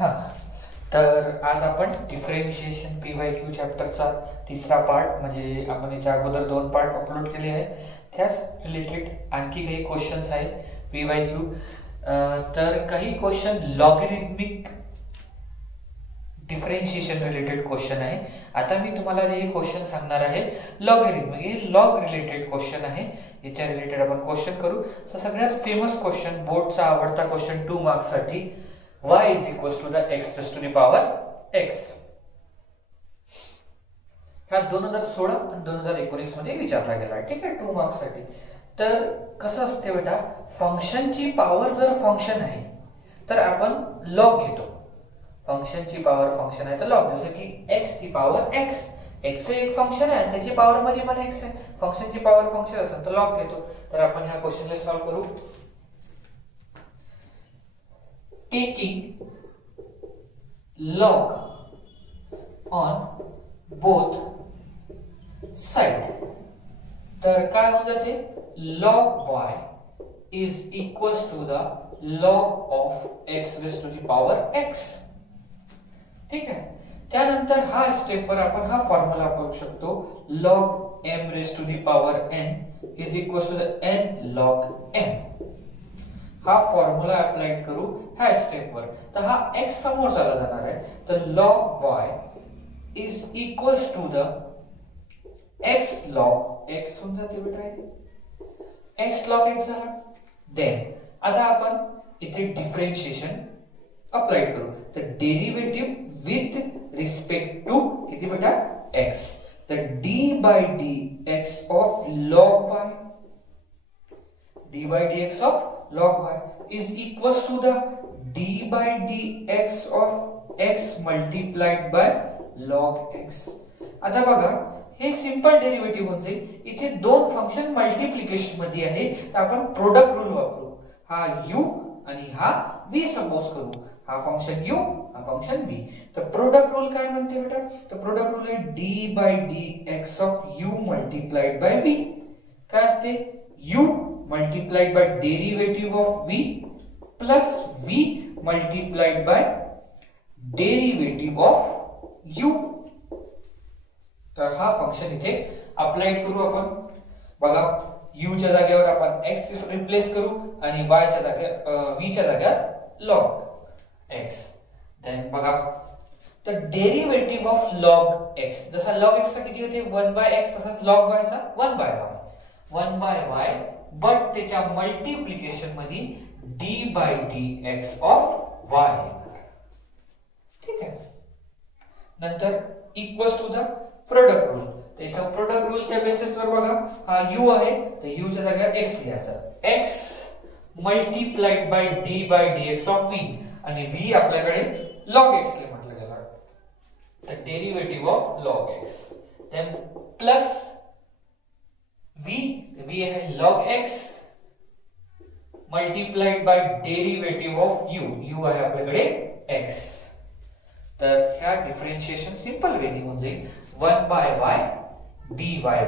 हां, तर आज आपण डिफरेन्शिएशन PYQ चॅप्टरचा तिसरा पार्ट म्हणजे आपण याच्या अगोदर 2 पार्ट अपलोड केले आहेत. त्याच रिलेटेड आणखी काही क्वेश्चन्स आहेत PYQ. तर काही question logarithmic differentiation related question आहे. आता मी तुम्हाला जे क्वेश्चन सांगणार आहे लॉगॅरिथमिक, हे लॉग रिलेटेड क्वेश्चन आहे. याच्या रिलेटेड आपण क्वेश्चन करू. तर सगळ्यात फेमस क्वेश्चन, बोर्डचा आवडता क्वेश्चन 2 मार्क्स साठी, y is equals to the x raised to the power x. हा 2016 आणि 2019 मध्ये विचारला गेला आहे. ठीक आहे, 2 मार्क्स साठी. तर कसं असते बेटा, फंक्शनची पॉवर जर फंक्शन आहे तर आपण लॉग घेतो. फंक्शनची पॉवर फंक्शन आहे तर लॉग, जसं की x ची पॉवर x, x एक फंक्शन आहे त्याची पॉवर मध्ये पण x आहे. फंक्शनची पॉवर फंक्शन असेल तर लॉग घेतो. तर आपण ह्या क्वेश्चनला सॉल्व्ह करू. Taking log on both side, तर काय होऊन जाते, log y is equals to the log of x raised to the power x. ठीक आहे. त्यानंतर हा स्टेपवर आपण हा फॉर्म्युला वापरू शकतो, log m raised to the power n is equals to the n log m. हा फॉर्म्युला अप्लाय करू ह्या स्टेपवर. तर हा x समोर चालला जाणार आहे, तर log y is equals to the x log x होऊन जाते बेटा, x log x झाला. देन आता आपण इथे डिफरेन्शिएशन अप्लाय करू. तर डेरिव्हेटिव्ह विथ रिस्पेक्ट टू किती बेटा, x. तर d by dx of log y, d by dx of log y is equals to the d by dx of x multiplied by log x. आता बघा, हे simple derivative म्हणजे इथे दोन function multiplication मध्ये आहे, तर आपण प्रोडक्ट रूल वापरू. हा u आणि हा v सपोज करू. हा फंक्शन u, हा फंक्शन v. तर प्रोडक्ट रूल काय म्हणते बेटा, तर प्रोडक्ट रूल आहे d by dx of u multiplied by v. काय असते, u multiplied by derivative of v plus v multiplied by derivative of u. तर हा फंक्शन इथे अप्लाय करू आपण. बघा, u च्या जागेवर आपण x रिप्लेस करू आणि y च्या जागेवर v च्या जागेवर log x. देन बघा, तर डेरिव्हेटिव्ह ऑफ log x, जसा log x चा किती होते 1/x, तसाच log y चा 1/y, बट त्याच्या मल्टिप्लिकेशन मध्ये d by dx of y. ठीक आहे. नंतर equals to the product rule. तर इथं प्रोडक्ट रूलच्या बेसिसवर बघा, हा u आहे तर u च्या जागेवर x लिहायचा, x multiplied by d by dx of v, आणि v आपल्याकडे log x ले म्हटलं गेलं. तर derivative of log x, then plus v है log x multiplied by derivative of u आहे आपल्याकडे x. तर ह्या डिफरेन्शिएशन सिंपल वेने होऊन जाईल, 1/y dy by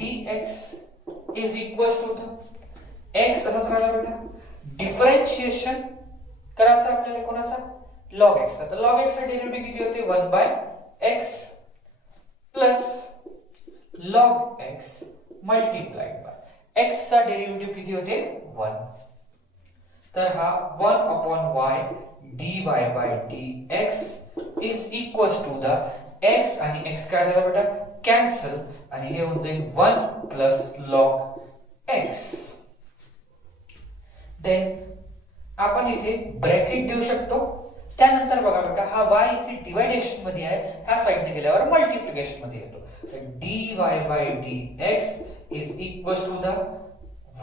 dx is equals to x असाच राहिला बेटा. डिफरेन्शिएशन करायचं आपल्याला कोणाचा, log x. तर log x चा डेरिव्हेटिव्ह किती होते, 1/x plus log x multiplied by x चा डेरिव्हेटिव्ह किती होते, 1. तर हा 1/y dy by dx is equals to the x, आणि x काय झाला बेटा, कॅन्सल, आणि हे होऊन जाईल 1 प्लस log x. देन आपण इथे ब्रॅकेट देऊ शकतो. त्यानंतर बघा बेटा, हा y इथे डिवायडेशन मध्ये आहे, ह्या साइडने गेल्यावर मल्टिप्लिकेशन मध्ये येतो. तर dy by dx is equals to the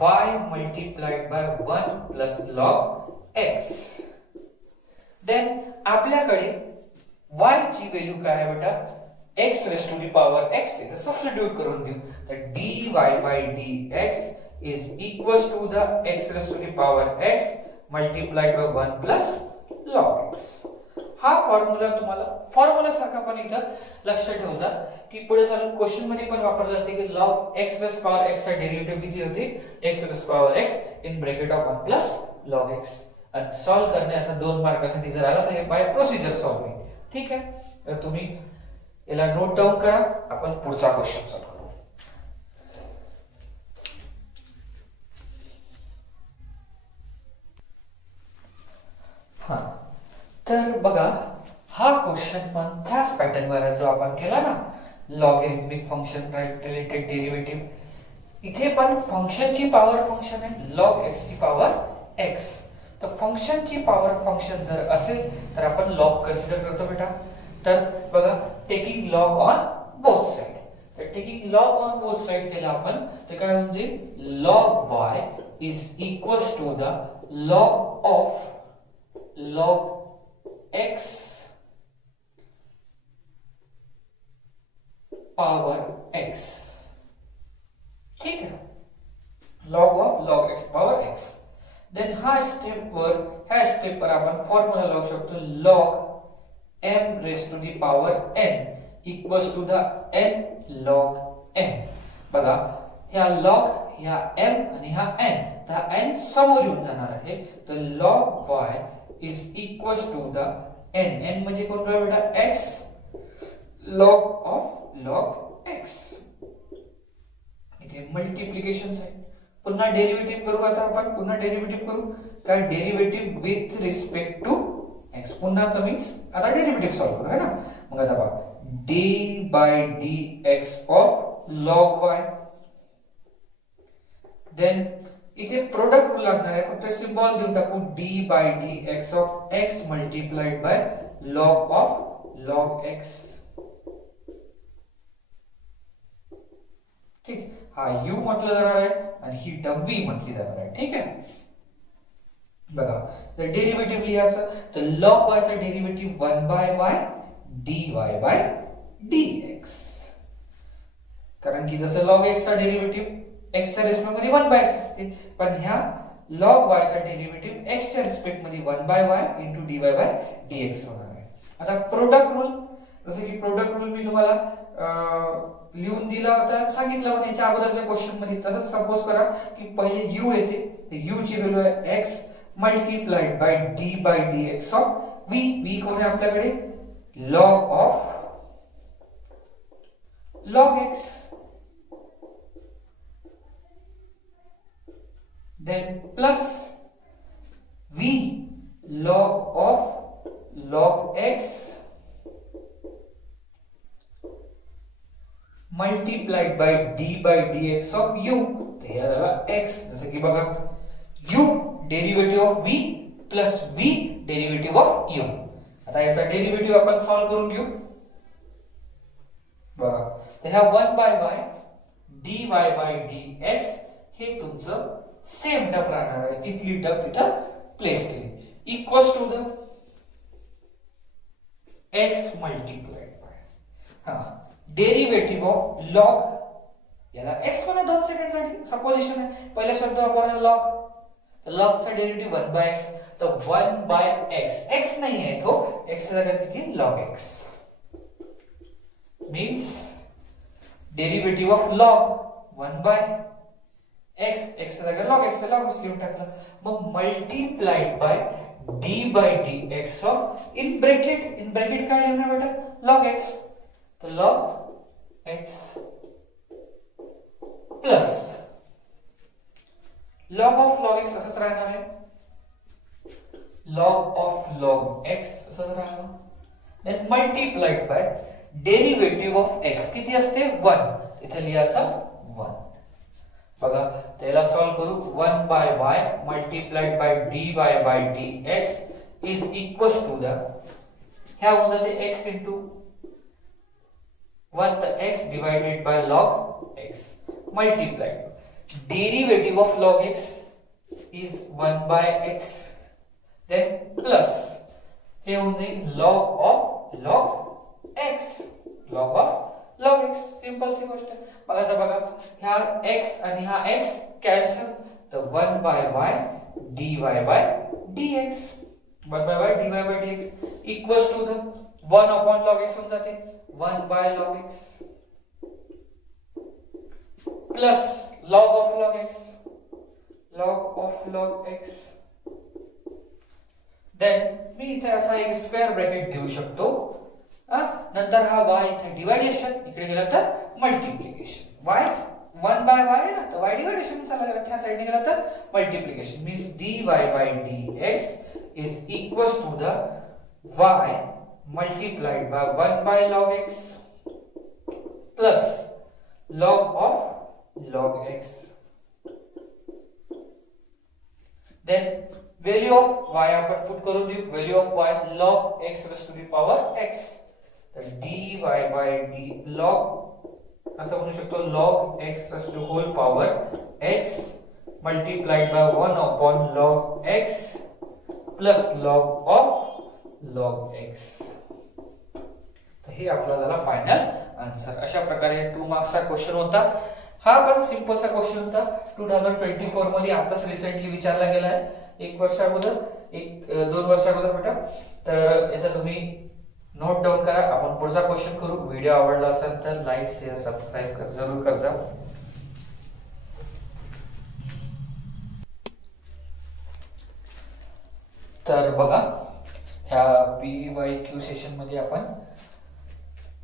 y multiplied by 1 plus log x. Then आपल्याकडे y ची व्हॅल्यू काय आहे बेटा, x raised to the power x, इथे सबस्टिट्यूट करून घेऊ. तर dy by dx is equals to the x raised to the power x multiplied by 1 plus log x. हा फॉर्म्युला तुम्हाला फॉर्म्युला सारखा पण इथं लक्षात ठेवायचा की पुढे चालून क्वेश्चन मध्ये पण वापरला जाते की log x raised power x चा डेरिव्हेटिव्ह किती होते, x raised power x in bracket of 1 plus log x. आणि सॉल्व्ह करण्याचा 2 मार्कासाठी जर आला तर हे बाय प्रोसिजर सॉल्विंग. ठीक आहे, तर तुम्ही याला नोट डाऊन करा. आपण पुढचा क्वेश्चन सॉल्व्ह करू. हा, तर बघा हा क्वेश्चन पण त्याच पॅटर्न वर जो आपण केला ना, लॉगॅरिथमिक फंक्शन रिलेटेड डेरिव्हेटिव्ह. इथे पण फंक्शनची पॉवर फंक्शन आहे, लॉग एक्स ची पॉवर एक्स. तर फंक्शनची पॉवर फंक्शन जर असेल तर आपण लॉग कन्सिडर करतो बेटा. तर बघा, taking log on both side. तर taking log on both side केलं आपण तर काय म्हणजे log y is equals to the log of log x power x. ठीक है, log of log x power x. Then ह्या स्टेप पर आपण फॉर्म्युला लावू शकतो log m raise to the power n equals to the n log m. बघा, ह्या log ह्या m आणि ह्या n, तर n समोर येऊन जाणार आहे. तर log y is equals to the n म्हणजे कोणता बेटा x log of log x. इथे मल्टिप्लिकेशन आहे. पुन्हा डेरिव्हेटिव्ह करू. आता आपण पुन्हा डेरिव्हेटिव्ह करू. काय derivative with respect to x. पुन्हा मीन्स आता डेरिव्हेटिव्ह सॉल्व्ह करू है ना. मग आता बघा d by dx of log y. Then इथे प्रोडक्ट रूल लागणार आहे. फक्त सिंबल देऊन टाकू d by dx of x multiplied by log of log x. ठीक, हा u म्हटलं जाणार आहे आणि ही टर्म v म्हटली जाणार आहे. ठीक आहे, बघा तर डेरिव्हेटिव्ह लिहायचं. तर log y चा derivative 1 by y dy by dx. कारण की जसं log x चा डेरिव्हेटिव्ह x च्या रिस्पेक्ट मध्ये 1 by x असते, पण ह्या log y चा डेरिव्हेटिव्ह x च्या रिस्पेक्ट मध्ये 1 by y into dy by dx होणार आहे. आता प्रोडक्ट रूल, जसं की प्रोडक्ट रूल मी तुम्हाला लिहून दिला होता, सांगितलं पण याच्या अगोदरच्या क्वेश्चन मध्ये. तसंच सपोज करा की पहिले u येते, तर u ची व्हॅल्यू आहे x multiplied by d by dx of v. v कोण आहे आपल्याकडे log of log x. then plus v log of log x multiplied by d by dx of u. तो यह झाला x. जैसे कि बघा u derivative of v plus v derivative of u. आता याचा डेरिव्हेटिव्ह आपण सॉल्व करून घेऊ. बघा, तर ह्या 1 by y dy by dx हे तुमचं सेम टर्म राहणार आहे. इथली टर्म इथं प्लेस केली equals to the x multiplied by derivative of log. याला x म्हणा 2 सेकंड साठी सपोजिशन आहे. पहिला शब्द वापरला log. तर log चा डेरिव्हेटिव्ह 1 by x. तर 1 by x x नाही आहे तो, x ची जागा किती log x means derivative of log 1 by x. x ची जागा log x log x लिहून टाकलं. मग multiplied by d by dx of in bracket काय लिहणार बेटा log x. तो log x plus log of log x असंच राहणार आहे. log ऑफ log x असंच राहणार. Then multiplied by derivative of x किती असते 1. इथे लिहायचं 1. बघा त्याला सॉल्व करू. 1 by y multiplied by dy by dx is equals to the ह्या होऊन जाते x into 1 तर x divided by log x multiplied derivative of log x is 1 by x. Then plus हे होऊन जाईल log of log x. log of log x simple सी गोष्ट. आता बघा ह्या x आणि हा x कॅन्सल, तर 1 by y dy by dx 1 by y dy by dx equals to the 1 upon log x होऊन जाते 1 by log x plus log of log x than me इथे असा एक स्क्वेअर ब्रॅकेट घेऊ शकतो. नंतर हा y इथे डिवायडेशन, इकडे गेला तर मल्टिप्लिकेशन. y 1 by y आहे ना, तर y डिवायडेशन चालला गेला, त्या साइडने गेला तर multiplication. Means dy by dx is equals to the y multiplied by 1 by log x plus log of log x. Then value of y आपण पुट करून देऊ. value of y log x raised to the power x. तर dy by d log असं म्हणू शकतो log x raised to whole power x multiplied by 1 upon log x plus log of log x. तर हे आपला झाला final answer. अशा प्रकारे 2 मार्क्सचा क्वेश्चन होता. हा पण सिंपलचा क्वेश्चन होता. 2024 मध्ये आताच रिसेंटली विचारला गेला आहे, 1 वर्ष अगोदर, 2 वर्ष अगोदर बेटा. तर याचा तुम्ही नोट डाउन करा. आपण पुढचा क्वेश्चन करू. व्हिडिओ आवडला असेल तर लाईक शेअर सबस्क्राइब जरूर करजा. तर बघा, ह्या PYQ सेशन मध्ये आपण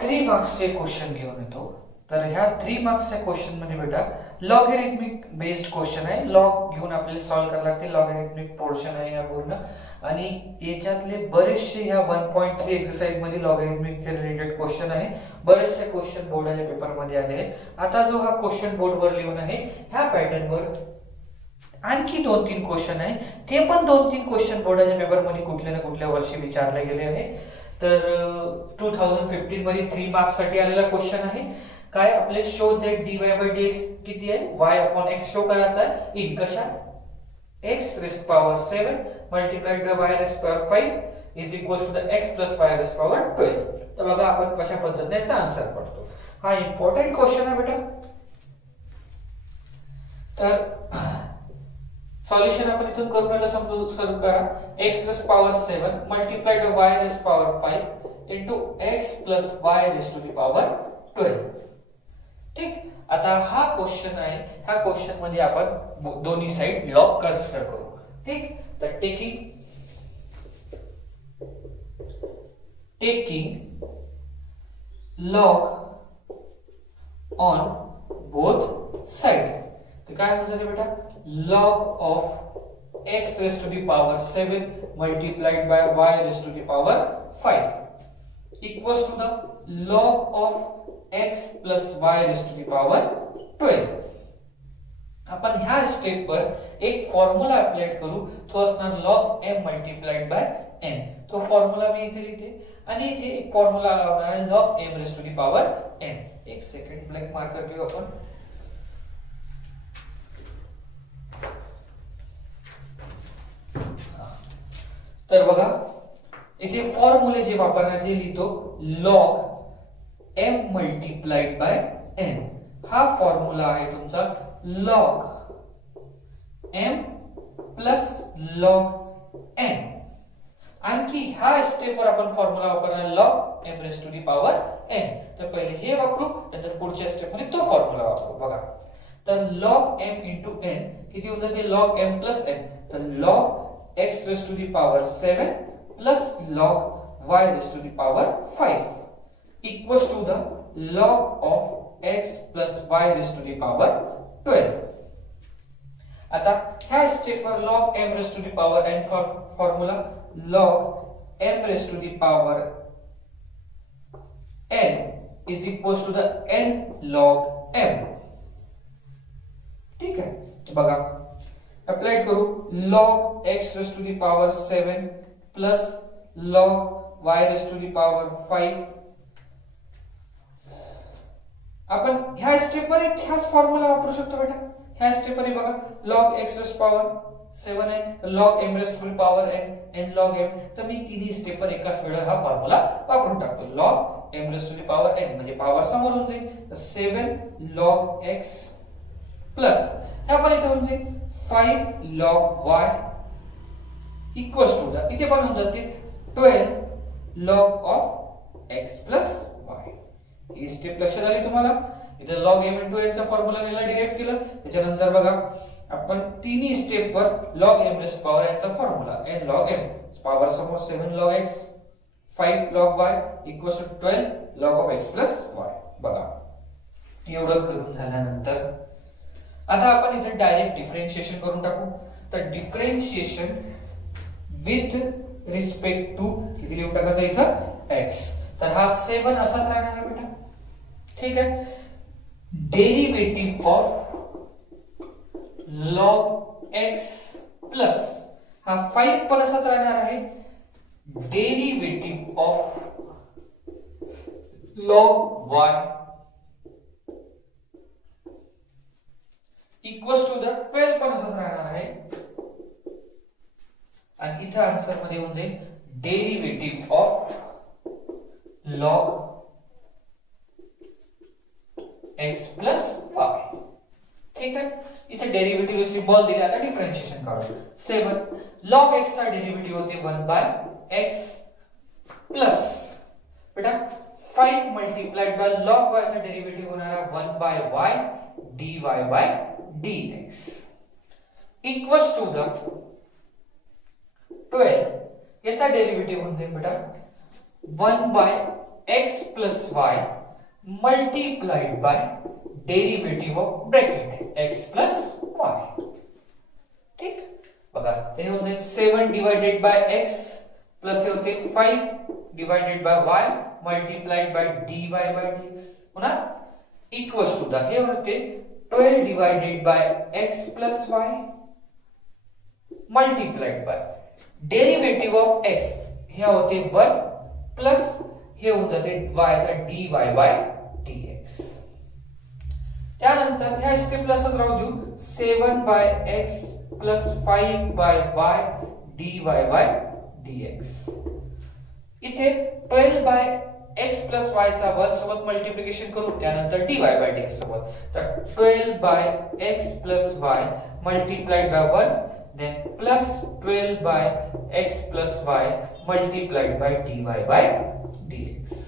3 मार्क्सचे क्वेश्चन घेऊन येतो. तर ह्या 3 मार्क्सच्या क्वेश्चन मध्ये बेटा लॉगॅरिथमिक बेस्ड क्वेश्चन आहे. लॉग घेऊन आपल्याला सॉल्व्ह करायला लागते. लॉगॅरिथमिक पोर्शन आहे या पूर्ण, आणि याच्यातले बरेचसे ह्या 1.3 एक्सरसाइज मध्ये लॉगॅरिथमिक चे रिलेटेड क्वेश्चन आहे. बरेचसे क्वेश्चन बोर्डाच्या पेपर मध्ये आले. आता जो हा क्वेश्चन बोर्ड वर लिहून आहे, ह्या पॅटर्न वर आणखी 2-3 क्वेश्चन आहे. ते पण 2-3 क्वेश्चन बोर्डाच्या पेपर मध्ये कुठल्या ना कुठल्या वर्षी विचारले गेले आहे. तर 2015 मध्ये 3 मार्क्स साठी आलेला क्वेश्चन आहे. काय आपले show that dy by dx किती आहे, y upon x शो करायचा आहे. इन कशात x raised power 7 multiplied by y raised power 5 is equals to the x plus y raised power 12. तर बघा आपण कशा पद्धतीने याचा आन्सर पडतो. हा इम्पॉर्टंट क्वेश्चन आहे बेटा. तर सॉल्युशन आपण इथून करून आलो. समजून सुरू करा. x raised power 7 multiplied by y raised power 5 into x plus y raised to the power 12. ठीक. आता हा क्वेश्चन आहे. ह्या क्वेश्चन मध्ये आपण दोन्ही साइड लॉग कन्सिडर करू. ठीक. तर taking log on both side. तर काय म्हणतात बेटा, log of x raised to the power 7 multiplied by y raised to the power 5 equals to the log of x plus y raised to the power 12. आपण ह्या step वर एक formula apply करू. तो असणार log m multiplied by n. तो formula मी इथे लिहिते, आणि इथे एक फॉर्म्युला लावणार आहे log m raised to the power n. एक सेकंड ब्लॅक मार्कर घेऊ आपण. तर बघा, इथे फॉर्म्युले जे वापरण्यात ते लिहितो log m multiplied by n. हा फॉर्म्युला आहे तुमचा log m plus log n. आणखी ह्या स्टेप वर आपण फॉर्म्युला वापरणार log m raised to the power n. तर पहिले हे वापरू, नंतर पुढच्या स्टेप मध्ये तो फॉर्म्युला वापरू. बघा, तर log m into n किती होतं ते log m plus n. तर log x raised to the power 7 plus log y raised to the power 5 equals to the log of x plus y raised to the power 12. आता ह्या step वर log m raised to the power n formula log m raised to the power n is equals to the n log m. ठीक आहे. बघा, apply करू. log x raised to the power 7 plus log y raised to the power 5. आपण ह्या step वर ह्याच formula वापरू शकतो बेटा. ह्या स्टेप वर बघा, log x raised power 7 आहे, तर log m raised to the power n log m. तर मी तिन्ही स्टेप वर एकाच वेळेला हा फॉर्म्युला वापरून टाकतो. log m raised to the power n म्हणजे पॉवर समोर होऊन जाईल. तर 7 log x प्लस हे आपण इथे होऊन जाईल 5 log y equals to the, इथे पण होऊन जाते 12 log of x plus y. ही स्टेप लक्षात आली तुम्हाला. इथे log m into n चा फॉर्म्युला लिहिला, डिराइव्ह केलं. त्याच्यानंतर बघा आपण तिन्ही स्टेपवर log m रेस पॉवर यांचा formula n log m power sum of 7 log x 5 log y equals to 12 log of x plus y. बघा एवढं करून झाल्यानंतर आता आपण इथे डायरेक्ट डिफरेंशिएशन करून टाकू. तर डिफरेंशिएशन विथ रिस्पेक्ट टू किती लिहून टाकायचं इथं x. तर हा 7 असाच राहणार आहे बेटा. ठीक आहे. Derivative of log x plus हा 5 पण असाच राहणार आहे. Derivative of log y equals to the 12 पण असाच राहणार आहे. आणि इथं आन्सर मध्ये होऊन जाईल derivative of log x plus y. ठीक आहे. इथे डेरिवेटिव्ह सिंबल दिले. आता डिफरेंशिएशन करू. 7 log x चा डेरिवेटिव्ह होते 1 बाय x प्लस बेटा 5 मल्टीप्लाइड बाय log y चा डेरिवेटिव्ह होणार आहे 1 by y dy by dx equals to the 12 याचा डेरिवेटिव्ह होऊन जाईल बेटा 1 by x plus y multiplied by derivative of bracket x plus y. ठीक. बघा ते होऊन जाईल 7 डिवाइडेड बाय x प्लस हे होते 5 divided by y multiplied by dy by dx पुन्हा इक्वल्स टू द हे होते 12 divided by x plus y multiplied by derivative of x हे होते 1 प्लस हे होऊन जाते y चा dy बाय dx. त्यानंतर ह्या स्टेपला असंच राहू देऊ 7 by x plus 5 by y dy by dx. इथे 12 बाय x प्लस y चा 1 सोबत मल्टिप्लिकेशन करू. त्यानंतर dy बाय dx सोबत. तर 12 by x plus y multiplied by 1 then plus 12 by x plus y multiplied by dy by dx.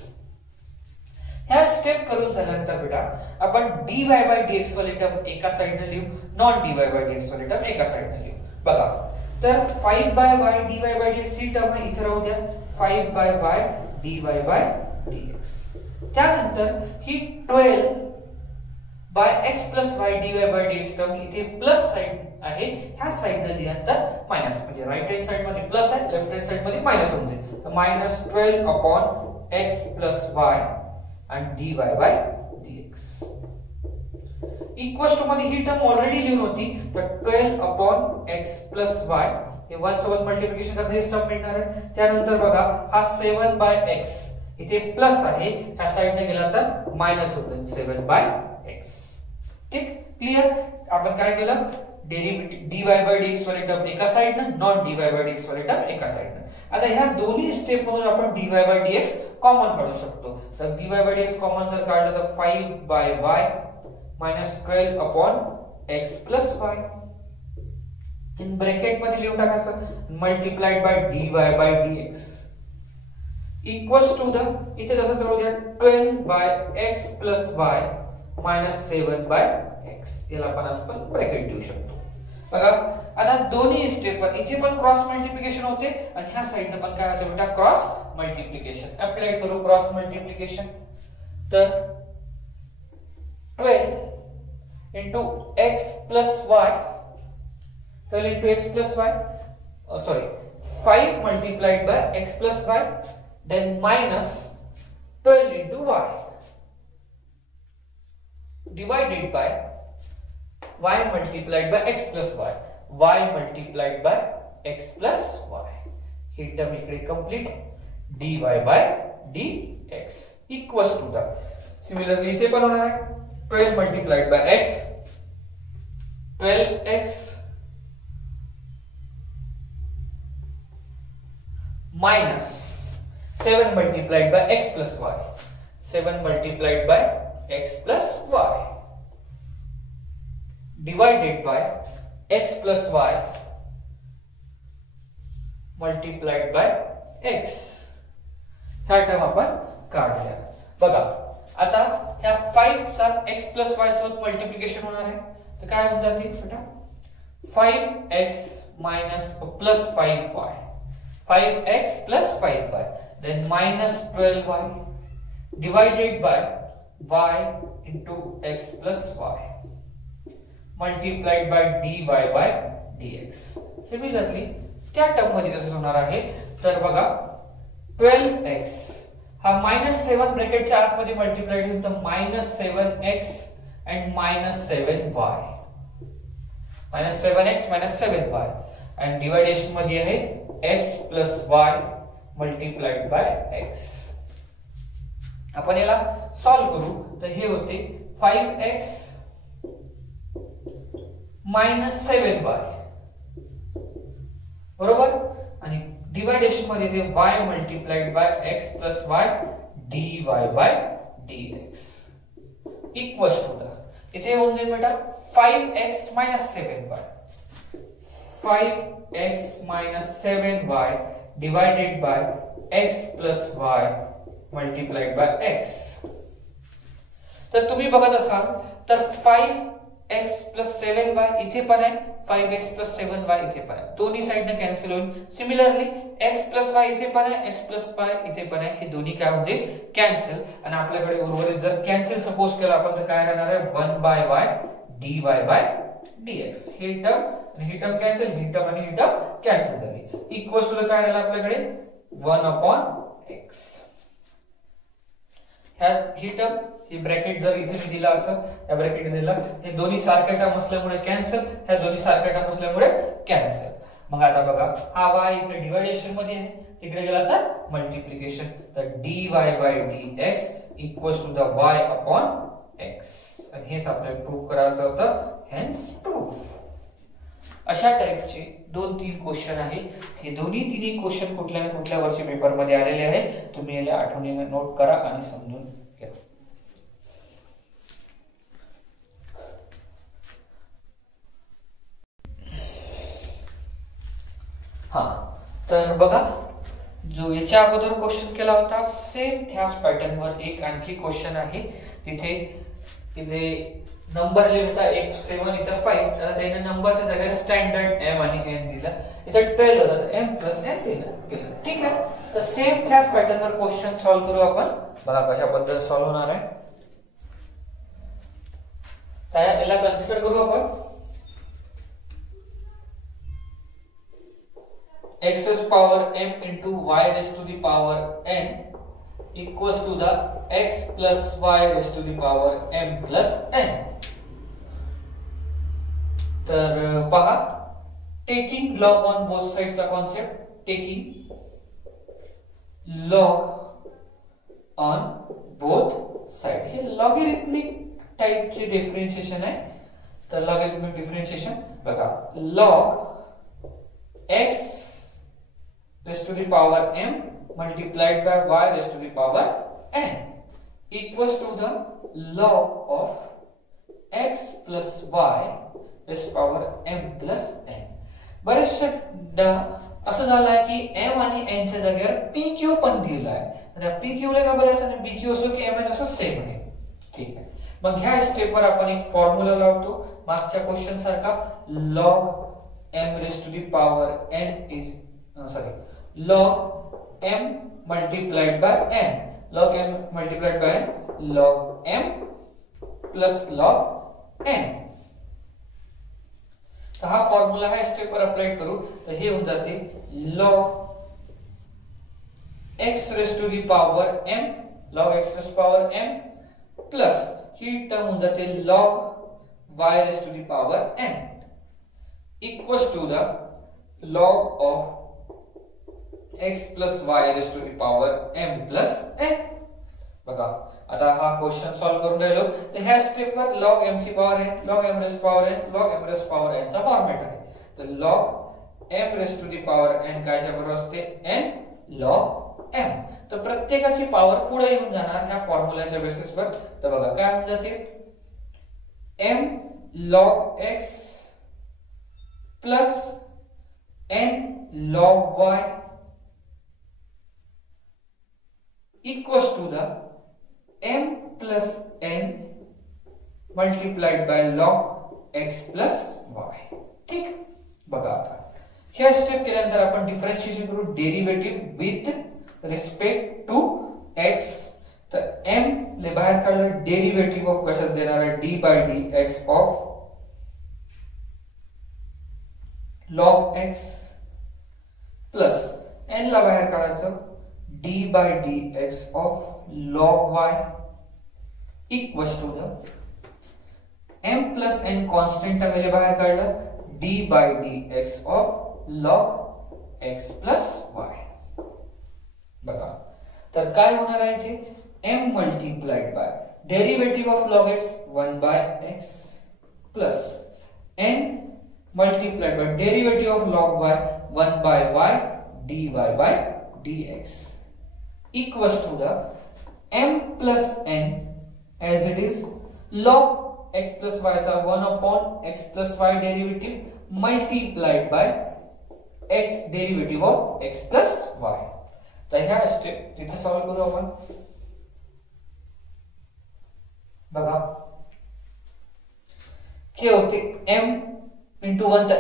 ह्या step करून झाल्यानंतर बेटा आपण dy by dx वाली टर्म एका साइडने लिहू, नॉन dy by dx वाली टर्म एका साइडने लिहू. बघा तर 5 by y dy by dx he term इथे राहू द्या 5 by y dy by dx. त्यानंतर ही 12 by x plus y dy by dx term इथे प्लस साइड आहे. ह्या साइडने लिहिल्यानंतर मायनस म्हणजे राइट हँड साइड मध्ये प्लस आहे, लेफ्ट हँड साइड मध्ये मायनस होऊन जाईल. तर -12 अपॉन x प्लस y आणि dy by dx equals to मध्ये ही टर्म ऑलरेडी लिहून होती. तर 12 अपॉन x प्लस y हे 1 सोबत मल्टिप्लिकेशन करता हे टर्म मिळणार आहे. त्यानंतर बघा हा 7 बाय x इथे प्लस आहे, ह्या साइडने गेला तर मायनस होईल 7 बाय x. ठीक. क्लियर. आपण काय केलं डेरिवेटिव्ह dy बाय dx वाली टर्म एका साइडने, नॉन dy बाय dx वाली टर्म एका साइडने. आता ह्या दोन्ही स्टेप मधून आपण dy बाय dx कॉमन काढू शकतो. तर dy बाय dx कॉमन जर काढलं तर 5 by y -12 upon x plus y in bracket मध्ये लिहून टाकायचं multiplied by dy by dx equals to the इथे जसं राहू द्या 12 by x plus y -7 by x याला आपण ब्रॅकेट देऊ शकतो. बघा आता दोन्ही स्टेपवर इथे पण क्रॉस मल्टिप्लिकेशन होते आणि ह्या साइडने पण काय होते बेटा क्रॉस मल्टिप्लिकेशन. अप्लाय करू क्रॉस मल्टिप्लिकेशन. तर 12 into x plus y 12 into x plus y sorry 5 multiplied by x plus y then minus 12 into y divided by y multiplied by x plus y multiplied by x plus y ही term इकडे complete dy by dx equals to the similarly इथे पण होणार आहे 12 multiplied by x 12x minus 7 multiplied by x plus y 7 multiplied by x plus y divided by x plus y multiplied by x ह्या term आपण काढल्या. बघा आता ह्या 5 चा x plus y सोबत मल्टिप्लिकेशन होणार आहे. तर काय होऊन जाते बेटा 5x minus plus 5y, 5x plus 5y, then minus 12y divided by y into x plus y multiplied by dy by dx. Similarly त्या टर्म मध्ये कसं होणार आहे तर बघा 12x हा -7 ब्रॅकेटच्या आत मध्ये मल्टिप्लाइड होईल तर -7x and -7y, -7x -7y and डिवाइडेशन मध्ये आहे x plus y multiplied by x. आपण याला सॉल्व करू तर हे होते 5x -7y बरोबर आणि डिवाइडेशन मध्ये ते y multiplied by x plus y dy by dx equals to इथे होऊन जाईल बेटा 5x -7y, 5x -7y divided by x plus y multiplied by x. तर तुम्ही बघत असाल तर 5x plus 7y इथे पण आहे, 5x plus 7y इथे पण आहे, दोन्ही साइडने कॅन्सल होईल. सिमिलरली x plus y इथे पण आहे, x plus y इथे पण आहे, हे दोन्ही काय म्हणजे कॅन्सल आणि आपल्याकडे उर्वरित जर कॅन्सल सपोज केला आपण तर काय राहणार आहे 1/y dy by dx. He term आणि ही टर्म कॅन्सल, ही टर्म आणि ही टर्म कॅन्सल झाली. इक्वल्स टू काय राहिलं आपल्याकडे 1/x. ही टर्म ही ब्रॅकेट जर इथे मी दिला असं या ब्रॅकेट दिला हे दोन्ही सारखे टर्म असल्यामुळे कॅन्सल, ह्या दोन्ही सारखे टर्म असल्यामुळे कॅन्सल. मग आता बघा हा y इथे डिवाइडेशन मध्ये आहे, तिकडे गेला तर मल्टिप्लिकेशन, तर dy by dx equals to the y upon x. आणि हेच आपल्याला प्रूव्ह करायचं होतं, हेन्स प्रूफ. अशा टाइपचे 2-3 क्वेश्चन आहेत. हे दोन्ही तिन्ही क्वेश्चन कुठल्या ना कुठल्या वर्षी पेपर मध्ये आलेले आहेत. तुम्ही याला आठवणीने नोट करा आणि समजून घ्या. हा तर बघा जो याच्या अगोदर क्वेश्चन केला होता सेम त्याच पॅटर्न वर एक आणखी क्वेश्चन आहे. तिथे नंबर लिहिला होता 1 7 इथं 5 त्याने नंबरच्या जागेवर स्टँडर्ड m आणि n दिला. इथं 12 होता तर m plus n दिला. ठीक आहे, तर सेम त्याच पॅटर्न वर क्वेश्चन सॉल्व करू आपण. बघा कशा पद्धतीने सॉल्व होणार आहे. याला कन्सिडर करू आपण x raised power m into y raised to the power n equals to the x plus y raised to the power m plus n. तर पहा taking log on both side चा concept, taking log on both side हे logarithmic टाइपचे differentiation आहे. तर logarithmic differentiation बघा log x raised to the power m multiplied by y raised to the power n equals to the log of x plus y raised to the power m plus n. बरेचदा असं झालं आहे की m आणि n च्या जागेवर pq पण दिला आहे. आता pq ला काय बोलायचं आणि pq असो की m n असो सेम आहे. ठीक आहे, मग ह्या स्टेप वर आपण एक फॉर्म्युला लावतो मागच्या क्वेश्चन सारखा. log m raised to the power n is log m multiplied by n, log m multiplied by n, log m plus log n. तर हा फॉर्म्युला हा स्टेप वर अप्लाई करू तर हे होऊन जाते log x raised to the power m, log x raised to the power m plus he term होऊन जाते log y raised to the power n equals to the log of x plus y raised to the power m plus n. बघा आता हा question solve करून राहिलो तर ह्या step वर log m ची power n, log m raised to the power n, log m raised to the power n चा फॉर्मॅट आहे. तर log m raised to the power n कायच्या बरोबर असते n log m. तर प्रत्येकाची पॉवर पुढे येऊन जाणार ह्या फॉर्म्युलाच्या बेसिस वर. तर बघा काय होऊन जाते m log x plus n log y equals to the m plus n multiplied by log x plus y. ठीक. बघा आता ह्या स्टेप केल्यानंतर आपण डिफरन्शिएशन करू derivative with respect to x. तर m ले बाहेर काढलं डेरिव्हेटिव्ह ऑफ कशात देणार आहे d by dx of log x plus n ला बाहेर काढायचं d by dx of log y equals to the m plus n constant term बाहेर काढलं d by dx of log x plus y. बघा तर काय होणार आहे इथे m multiplied by derivative of log x 1 by x plus n multiplied by derivative of log y 1 by y dy by dx equals to the m plus n as it is log x plus y चा 1 upon x plus y derivative multiplied by x derivative of x plus y. तर ह्या step तिथे solve करू आपण. बघा क्या होते m into 1 तो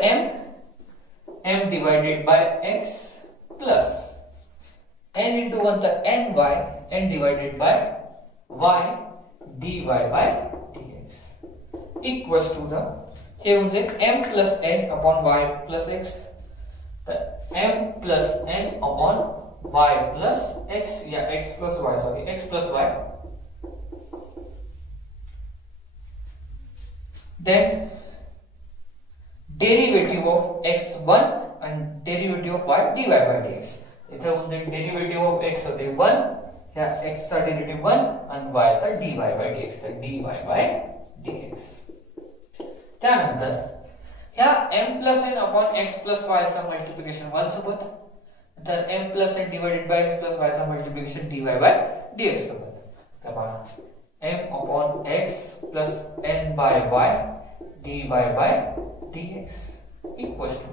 m divided by x plus n into 1 तो n divided by y dy by dx equals to the हे म्हणजे m plus n upon y plus x. तर m plus n upon y plus x या x plus y sorry x plus y then derivative of x1 and derivative of y dy by dx. इथे म्हणजे derivative of x होते 1 या x चा derivative 1 आणि y चा dy by dx तर dy by dx. त्यानंतर ह्या m plus n upon x plus y चा मल्टिप्लिकेशन 1 सोबत तर m plus n divided by x plus y चा मल्टिप्लिकेशन dy by dx सोबत. तर पहा m upon x plus n by y dy by dx equals to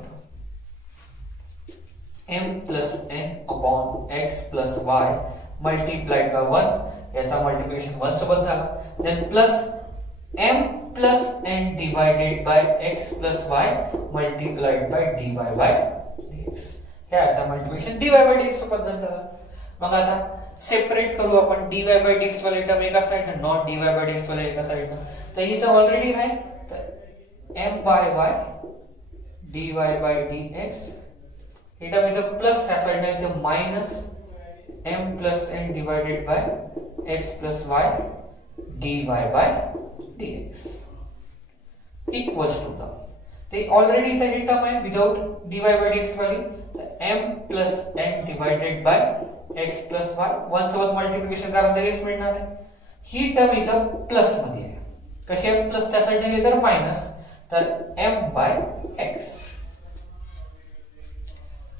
m plus n upon x plus y multiplied by 1 याचा multiplication 1 सोबत झाला. then plus m plus n divided by x plus y multiplied by dy by dx याचा multiplication dy by dx सोबत झाला. मग आता separate करू आपण dy by dx वाले टर्म एका साइड आणि नॉट dy by dx वाले एका साइड. तर इथे ऑलरेडी आहे तर m by y dy by dx हे टर्म इथे प्लस या साइड ने इथे minus m plus n divided by x plus y dy by dx equals to the ते ऑलरेडी इथे हे टर्म आहे विदाउट dy by dx वाली m plus n divided by x plus y 1 सोबत multiplication करा तर हेच मिळणार आहे. ही टर्म इथं प्लस मध्ये आहे कशी आहे प्लस त्या साइड ने तर माइनस तर m by x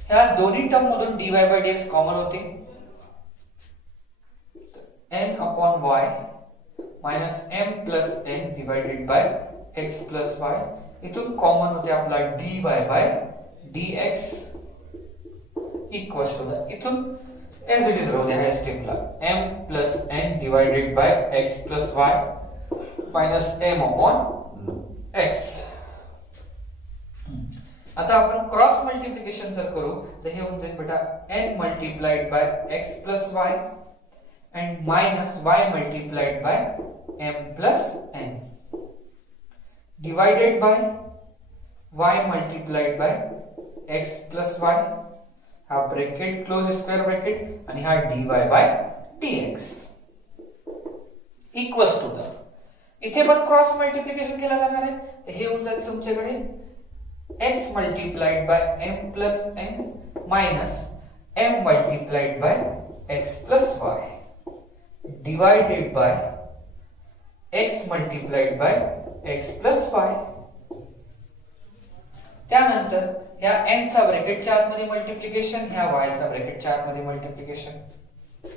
ह्या दोन्ही टर्म मधून dy by dx कॉमन होते n upon y minus m plus n divided by x plus y इथून कॉमन होते आपला dy by dx equals to the इथून as it is राहू द्या ह्या स्टेपला m plus n divided by x plus y minus m upon x. आता आपण क्रॉस मल्टिप्लिकेशन जर करू तर हे होऊन जाईल बेटा n multiplied by x plus y and minus y multiplied by m plus n divided by y multiplied by x plus y हा ब्रॅकेट क्लोज स्क्वेअर ब्रॅकेट आणि हा dy by dx equals to the इथे पण cross multiplication केला जाणार आहे तर हे होऊन जाईल तुमच्याकडे x multiplied by m plus n minus m multiplied by x plus y divided by x multiplied by x plus y. त्यानंतर ह्या n चा ब्रॅकेटच्या आत मध्ये मल्टिप्लिकेशन ह्या y चा ब्रॅकेटच्या आत मध्ये मल्टिप्लिकेशन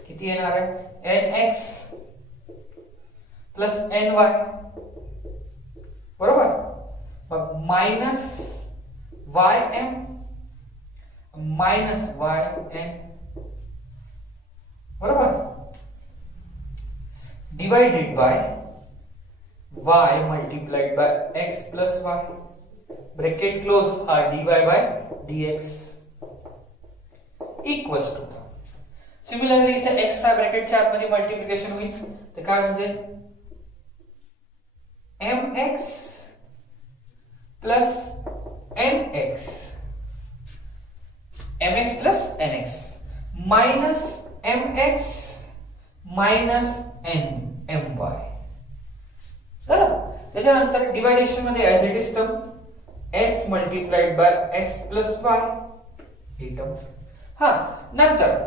किती येणार आहे nx plus ny बरोबर मग माइनस ym माइनस yn बरोबर divided by y multiplied by x plus y bracket close हा dy by dx equals two similarly इथे x चा ब्रॅकेटच्या आतमध्ये मल्टिप्लिकेशन होईल तर काय म्हणजे mx plus nx plus nx minus mx minus my त्याच्यानंतर डिवायडेशन मध्ये as it is term x multiplied by x plus y ही टर्म हा नंतर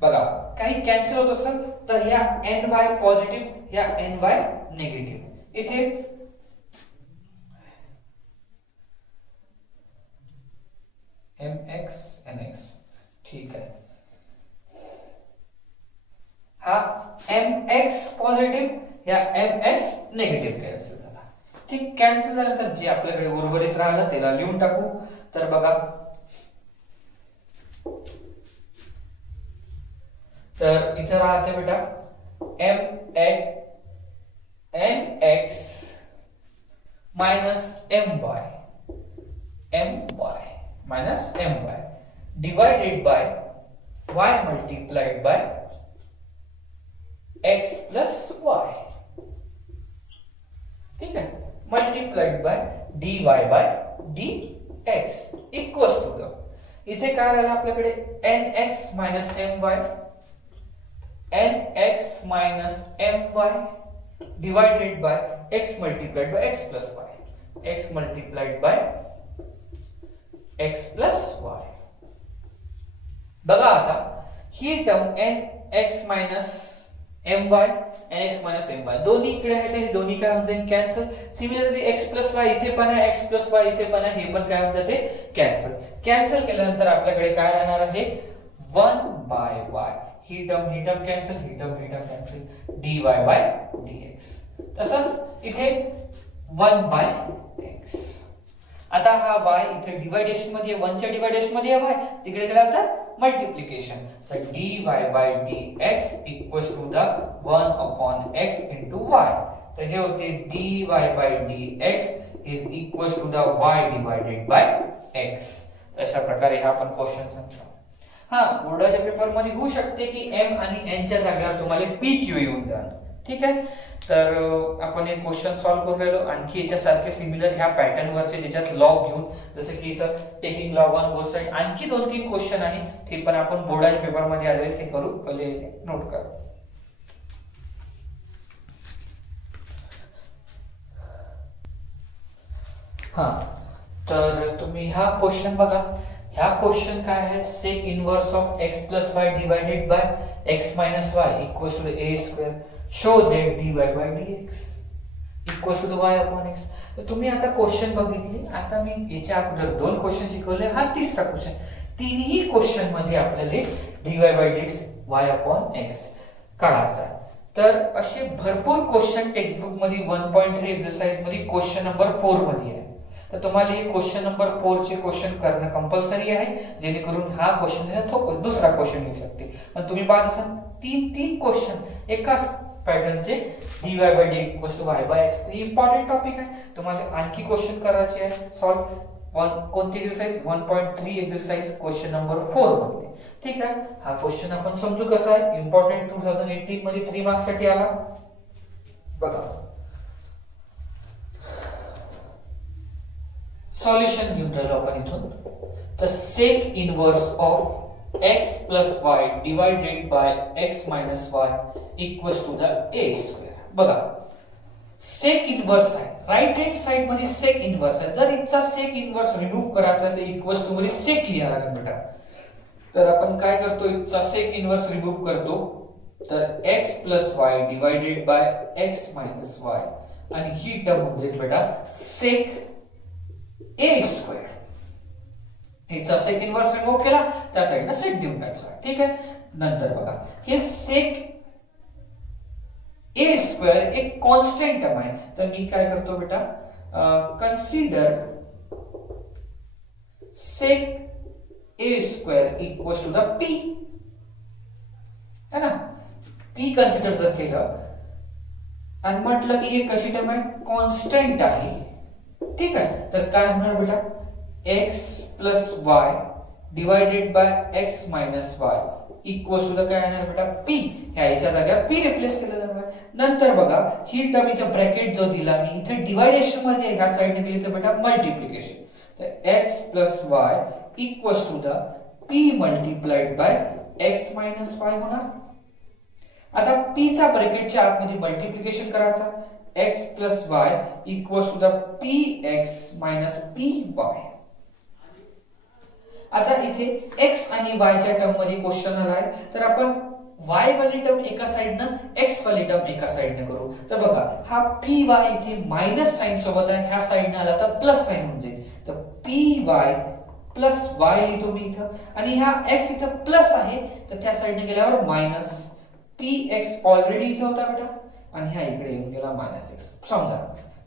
बघा काही कॅन्सल होत असेल तर ह्या ny पॉझिटिव्ह या ny निगेटिव्ह इथे mx nx ठीक आहे हा mx पॉझिटिव्ह या ms निगेटिव्ह कॅन्सल झाला ठीक कॅन्सल झाल्यानंतर जे आपल्याकडे उर्वरित राहिलं त्याला लिहून टाकू तर बघा तर इथे राहते बेटा nx minus my minus my divided by y multiplied by x plus y ठीक है multiplied by dy by dx equals to the इथे काय राहिलं आपल्याकडे nx minus my nx minus my divided by x multiplied by x plus y x multiplied by x plus y बघा आता ही term nx minus my nx minus my दोन्ही इकडे आहेत हे दोन्ही काय होऊन जाईल cancel similarly x plus y इथे पण आहे x plus y इथे पण आहे हे पण काय होऊन जाते कॅन्सल कॅन्सल केल्यानंतर आपल्याकडे काय राहणार आहे 1 by y ही term cancel cancel dy by dx तसंच इथे 1 by x आता हा y इथे डिवायडेशन मध्ये 1 च्या डिवायडेशन मध्ये y तिकडे गेला तर मल्टिप्लिकेशन तर dy by dx equals to the 1 upon x into y तर हे होते dy by dx is equals to the y divided by x अशा प्रकारे हा आपण क्वेश्चन सांगतो हा बोर्डाच्या पेपर मध्ये होऊ शकते की m आणि n च्या जागेवर तुम्हाला pq येऊन जाणार ठीक आहे तर आपण एक क्वेश्चन सॉल्व करून राहिलो आणखी याच्यासारखे सिमिलर ह्या पॅटर्न वरचे ज्याच्यात लॉग घेऊन जसे की इथं taking log on both side आणखी 2-3 क्वेश्चन आहे ते पण आपण बोर्डाच्या पेपर मध्ये आलेले ते करू पहिले नोट करा हा तर तुम्ही हा क्वेश्चन बघा ह्या क्वेश्चन काय आहे sec inverse of x plus y divided by x minus y equals to a square show that dy by dx equals to y upon x तर तुम्ही आता क्वेश्चन बघितली आता मी याच्या अगोदर 2 क्वेश्चन शिकवले हा तिसरा क्वेश्चन तिन्ही क्वेश्चन मध्ये आपल्याला dy by dx y upon x काढायचा तर असे भरपूर क्वेश्चन टेक्स्ट बुक मध्ये 1.3 एक्सरसाइज मध्ये क्वेश्चन नंबर 4 मध्ये आहे तर तुम्हाला हे क्वेश्चन नंबर 4 चे क्वेश्चन करणं कंपल्सरी आहे जेणेकरून हा क्वेश्चन आहे दुसरा क्वेश्चन येऊ शकते पण तुम्ही पाहत असाल 3 क्वेश्चन एकाच पॅटर्नचे dy by dx y by x important topic आहे तुम्हाला आणखी क्वेश्चन करायचे आहे सॉल्व कोणती एक्सरसाइज 1.3 एक्सरसाइज क्वेश्चन नंबर 4 मध्ये ठीक आहे हा क्वेश्चन आपण समजू कसा आहे इम्पॉर्टंट 2018 मध्ये 3 मार्क्स साठी आला बघा सॉल्यूशन घेऊन राहिलो आपण इथून तर sec inverse of x plus y divided by x minus y equals to the a square बघा sec इनवर्स आहे राइट हँड साइड मध्ये sec इनवर्स आहे जर इथचा sec इनवर्स रिमूव्ह करायचा तर इक्वल्स टू मध्ये sec लिहायला लागेल बेटा तर आपण काय करतो इथचा sec इनवर्स रिमूव्ह करतो तर x plus y divided by x minus y आणि ही टर्म म्हणजे बेटा sec a square याचा sec इनवर्स रिमूव्ह केला त्या साइडला sec देऊन टाकला ठीक आहे नंतर बघा हे sec a square एक कांस्टेंट टर्म आहे तर मी काय करतो बेटा consider sec a square equals to the p है ना p कन्सिडर जर केलं आणि म्हटलं की हे कशी टर्म आहे कांस्टेंट आहे ठीक आहे. तर काय होणार बेटा, x plus y divided by x minus y equals to the काय येणार बेटा, p. ह्याच्या जागेवर p रिप्लेस केलं जाणार. नंतर बघा ही टर्म इथे ब्रॅकेट जो दिला मी इथे डिवायडेशन मध्ये ह्या साइडने दिली तर बेटा मल्टिप्लिकेशन. तर x plus y equals to the p multiplied by x minus y होणार. आता p चा ब्रॅकेटच्या आतमध्ये मल्टिप्लिकेशन करायचा, x plus y equals to the px minus py. आता इथे x आणि y च्या टर्म मध्ये क्वेश्चन आलाय, तर आपण y वाली टर्म एका साइडनं x वाली टर्म एका साइडनं करू. तर बघा हा py इथे मायनस साइन सोबत आहे, ह्या साइडनं आला तर प्लस साइन होऊन जाईल. तर py प्लस y लिहितो मी इथं, आणि हा x इथं प्लस आहे तर त्या साइडने गेल्यावर मायनस px ऑलरेडी इथं होता बेटा, आणि ह्या इकडे येऊन गेला मायनस x. समजा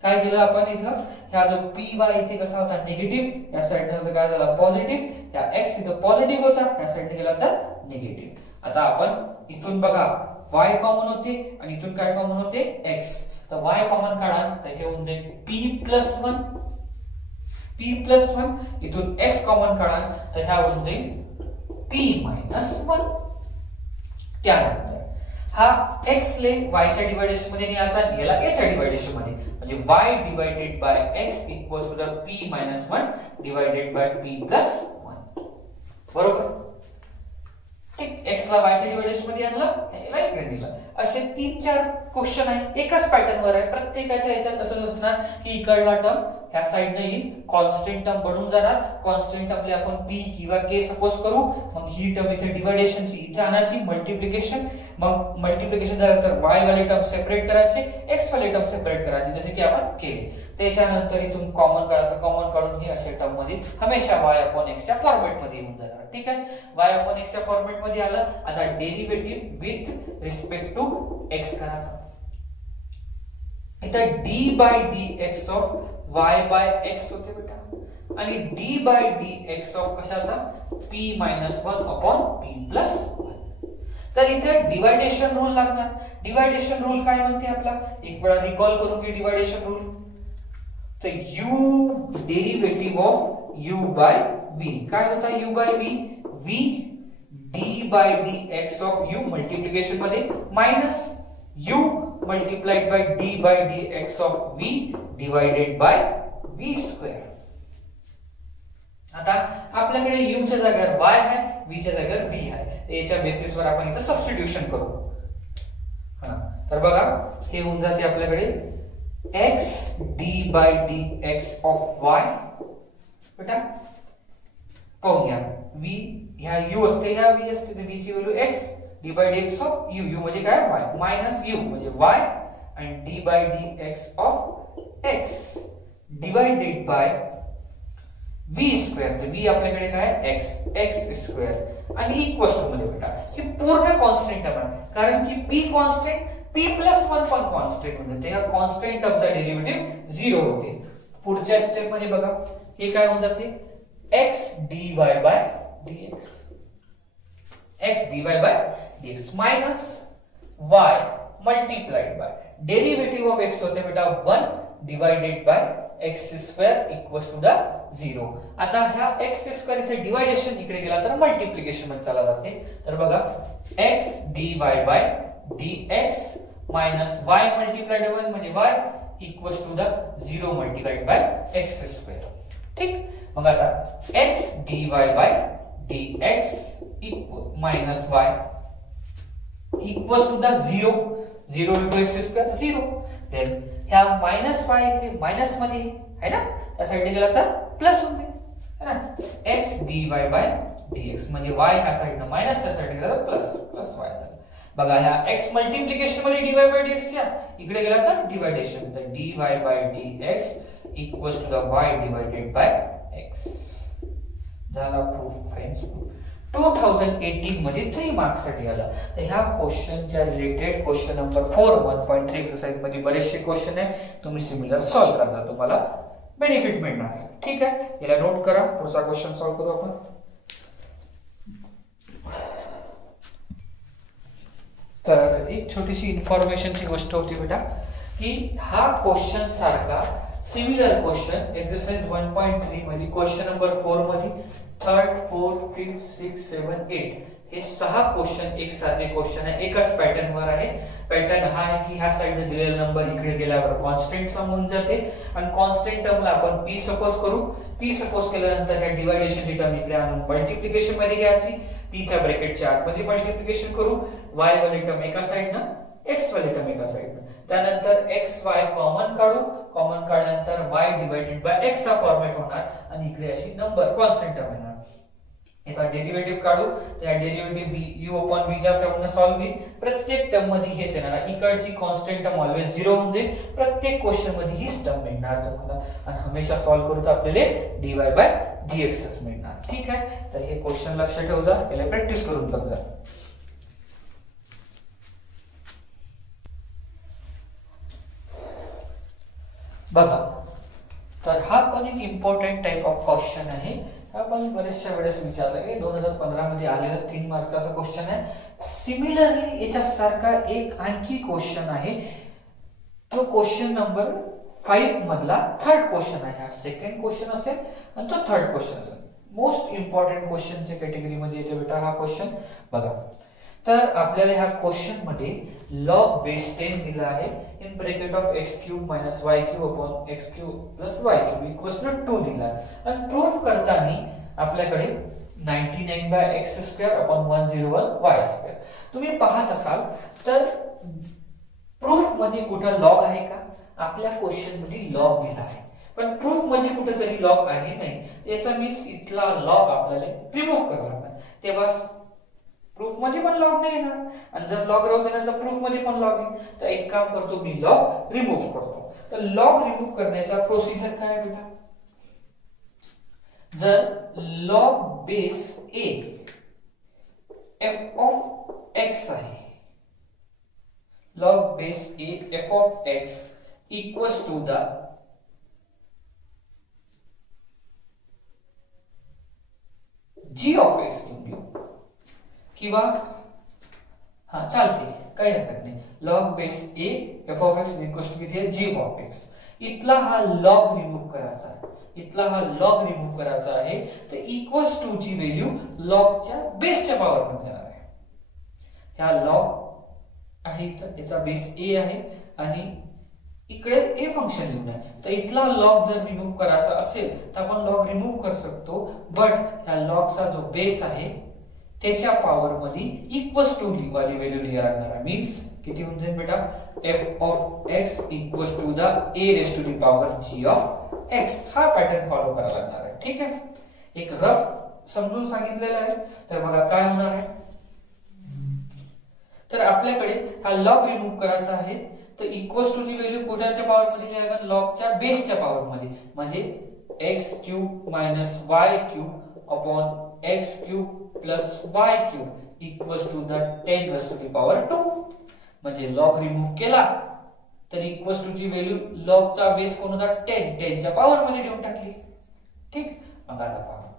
काय केलं आपण इथं, ह्या जो py इथे कसा होता निगेटिव्ह, या साइडने काय झाला पॉझिटिव्ह, या x इथं पॉझिटिव्ह होता, या साइडने गेला तर निगेटिव्ह. आता आपण इथून बघा y कॉमन होते आणि इथून काय कॉमन होते x, तर y कॉमन काढा तर हे होऊन जाईल p+1, इथून x कॉमन काढा तर ह्या होऊन जाईल p-1. त्यानंतर हा x ले y च्या डिवायडेशन मध्ये न्यायचा, याला a च्या डिवायडेशन मध्ये, म्हणजे y divided by x equals to the p-1 divided by p+1. बरोबर. ठीक, x ला y च्या डिवायडेशन मध्ये आणलं, याला इकडे दिलं. असे 3-4 क्वेश्चन आहे एकाच पॅटर्न वर आहे. प्रत्येकाच्या याच्यात असं नसणार की इकडला टर्म ह्या साइडने येईल, कॉन्स्टंट टर्म बनून जाणार. कॉन्स्टंट टर्मला आपण p किंवा k सपोज करू, मग ही टर्म इथे डिवायडेशनची इथे आणायची, मल्टिप्लिकेशन, मग मल्टिप्लिकेशन झालं तर y वाले टर्म सेपरेट करायचे, x वाले टर्म सेपरेट करायचे, जसे की आपण केले. त्याच्यानंतर इथून कॉमन काढायचं, कॉमन काढून ही अशा टर्म मध्ये हमेशा y अपॉन x च्या फॉर्मॅट मध्ये येऊन जाणार. ठीक आहे, y अपॉन x च्या फॉर्मॅट मध्ये आलं. आता derivative with respect to x करायचा. इथे d by dx of y by x होते बेटा, आणि d बाय dx ऑफ कशाचा p-1 अपॉन p+1. तर इथे डिवायडेशन रूल लागणार. डिवायडेशन रूल काय म्हणते आपला, एक वेळा रिकॉल करून घे डिवायडेशन रूल. तर u derivative of u by v काय होता, u by v d by dx of u multiplication मध्ये minus u multiplied by d by dx of v divided by v square. आता आपल्याकडे u च्या जागेवर y आहे, v च्या जागेवर v आहे, याच्या बेसिस वर आपण इथं सबस्टिट्यूशन करू. तर बघा हे होऊन जाते आपल्याकडे x d by dx of y. बेटा पाहून घ्या, v ह्या u असते, ह्या v असते, तर v ची value x d by dx of u, u म्हणजे काय y, मायनस u म्हणजे y, आणि d by dx of x divided by v square. तर v आपल्याकडे काय x स्क्वेअर आणि इक्वल्स टू मध्ये बेटा हे पूर्ण कॉन्स्टंट टर्म आहे, कारण की p कॉन्स्टंट p+1 पण कॉन्स्टंट होते, त्या कॉन्स्टंट टर्मचा डेरिव्हेटिव्ह 0 होते. पुढच्या स्टेप मध्ये बघा हे काय होऊन जाते x dy by dx, x dy by dx minus y multiplied by derivative of x होते बेटा 1 divided by x square equals to the 0. आता ह्या x स्क्वेअर इथे डिवायडेशन इकडे गेला तर मल्टिप्लिकेशन मध्ये चालला जाते. तर बघा x dy by dx minus y multiplied 1 म्हणजे y equals to the 0 multiplied by x square. ठीक, मग आता x dy by dx equal minus y equals to the 0 into x square 0. Then ह्या मायनस y इथे minus मध्ये है ना, त्या साइडने गेला तर प्लस होते है ना. x dy बाय dx म्हणजे y ह्या साइडने मायनस, त्या साइडने गेला तर प्लस y झालं. बघा ह्या x मल्टिप्लिकेशन मध्ये dy बाय dx च्या इकडे गेला तर डिवायडेशन, तर dy by dx equals to the y divided by x. झाला प्रूफ फ्रेंड्स. 2018 मध्ये 3 मार्क्स साठी आला. तर ह्या क्वेश्चनच्या रिलेटेड क्वेश्चन नंबर 4 1.3 एक्सरसाइज मध्ये बरेचसे क्वेश्चन आहे, तुम्ही सिमिलर सॉल्व करता, तुम्हाला बेनिफिट मिळणार. ठीक आहे, याला नोट करा, पुढचा क्वेश्चन सॉल्व करू आपण. तर एक छोटीशी इन्फॉर्मेशनची गोष्ट होती बेटा, की हा क्वेश्चन सारखा सिमिलर क्वेश्चन एक्सरसाइज 1.3 मध्ये क्वेश्चन नंबर 4 मध्ये 3rd 4th 5th 6th 7th 8 हे 6 क्वेश्चन एक सारखे क्वेश्चन आहे, एकाच पॅटर्न वर आहे. पॅटर्न हा आहे की ह्या साइडने दिलेला नंबर इकडे गेल्यावर कॉन्स्टंट सम होऊन जाते आणि कॉन्स्टंट टर्मला आपण p सपोज करू. p सपोज केल्यानंतर ह्या डिव्हायडेशनची टर्म इकडे आणून मल्टिप्लिकेशन मध्ये घ्यायची. p च्या ब्रॅकेटच्या आतमध्ये मल्टिप्लिकेशन करू. y वाली टर्म एका साइडनं, x वाली टर्म एका साइडनं. त्यानंतर xy कॉमन काढू. कॉमन काढल्यानंतर y डिवाइडेड बाय x चा फॉर्मॅट होणार आणि इकडे अशी नंबर कॉन्स्टंट टर्म येणार. याचा डेरिव्हेटिव्ह काढू. त्या डेरिव्हेटिव्ह u upon v च्या टर्मने सॉल्व्ह होईल. प्रत्येक टर्म मध्ये हेच येणार. इकडची कॉन्स्टंट टर्म ऑलवेज 0 होऊन जाईल. प्रत्येक क्वेश्चन मध्ये हीच टर्म मिळणार तुम्हाला आणि हमेशा सॉल्व्ह करू तर आपल्याला dy बाय dx च मिळणार. ठीक आहे, तर हे क्वेश्चन लक्षात ठेवू जा, पहिले प्रॅक्टिस करून बघ जा. बघा, तर हा पण एक इम्पॉर्टंट टाइप ऑफ क्वेश्चन आहे. आपण बरेचशा वेळेस विचारलं. 2015 मध्ये आलेला 3 मार्काचा क्वेश्चन आहे. सिमिलरली याच्यासारखा एक आणखी क्वेश्चन आहे. तो क्वेश्चन नंबर 5 मधला 3rd क्वेश्चन आहे. हा 2nd क्वेश्चन असेल आणि तो 3rd क्वेश्चन असेल. मोस्ट इम्पॉर्टंट क्वेश्चनच्या कॅटेगरी मध्ये येतो बेटा हा क्वेश्चन. बघा, तर आपल्याला ह्या क्वेश्चन मध्ये log base 10 दिला आहे in bracket of x³ - y³ upon x³ + y³ equals to 2 दिला आहे आणि प्रूफ करताना आपल्याकडे 99/x² upon 101y². तुम्ही पाहत असाल तर प्रूफ मध्ये कुठे लॉग आहे का? आपल्या क्वेश्चन मध्ये लॉग दिला आहे, पण प्रूफ मध्ये कुठेतरी लॉग आहे नाही. याचा मीन्स इथला लॉग आपल्याला रिमूव्ह करावा लागणार. तेव्हा प्रूफ मध्ये पण लॉग नाही येणार आणि जर लॉग राहू देणार तर प्रूफ मध्ये पण लॉग येईल. तर एक काम करतो, मी लॉग रिमूव्ह करतो. तर लॉग रिमूव्ह करण्याचा प्रोसिजर काय आहे बेटा? जर log base a f of x आहे, log base a f of x equals to the g of x घेऊ किंवा हा चालते, काही हरकत नाही. Log base a f of x equals to किती आहे? g of x. इथला हा लॉग रिमूव्ह करायचा आहे. इथला हा लॉग रिमूव्ह करायचा आहे. तर इक्वल्स टू ची व्हॅल्यू लॉगच्या बेसच्या पॉवर मध्ये येणार आहे. ह्या लॉग आहे तर याचा बेस a आहे आणि इकडे a फंक्शन लिहून आहे. तर इथला लॉग जर रिमूव्ह करायचा असेल तर आपण लॉग रिमूव्ह करू शकतो, बट ह्या लॉगचा जो बेस आहे त्याच्या पॉवर मध्ये इक्वल्स टू वाली व्हॅल्यू लिहायला लागणार. मीन्स किती होऊन जाईल बेटा? f of x equals to the a raise to the power g of x. हा पॅटर्न फॉलो करावा लागणार आहे. ठीक आहे, एक रफ समजून सांगितलेला आहे. तर बघा काय होणार आहे. तर आपल्याकडे हा लॉग रिमूव्ह करायचा आहे. तर इक्वल्स टू ची व्हॅल्यू कुठच्या पॉवर मध्ये लिहायला? लॉगच्या बेसच्या पॉवर मध्ये, म्हणजे x³ - y³ upon x³ + y³ equals to the 10 raise to the power 2. म्हणजे लॉग रिमूव्ह केला तर इक्वल्स टू ची व्हॅल्यू लॉगचा बेस कोण होता? 10 च्या पॉवर मध्ये देऊन टाकली. ठीक, मग आता पहा,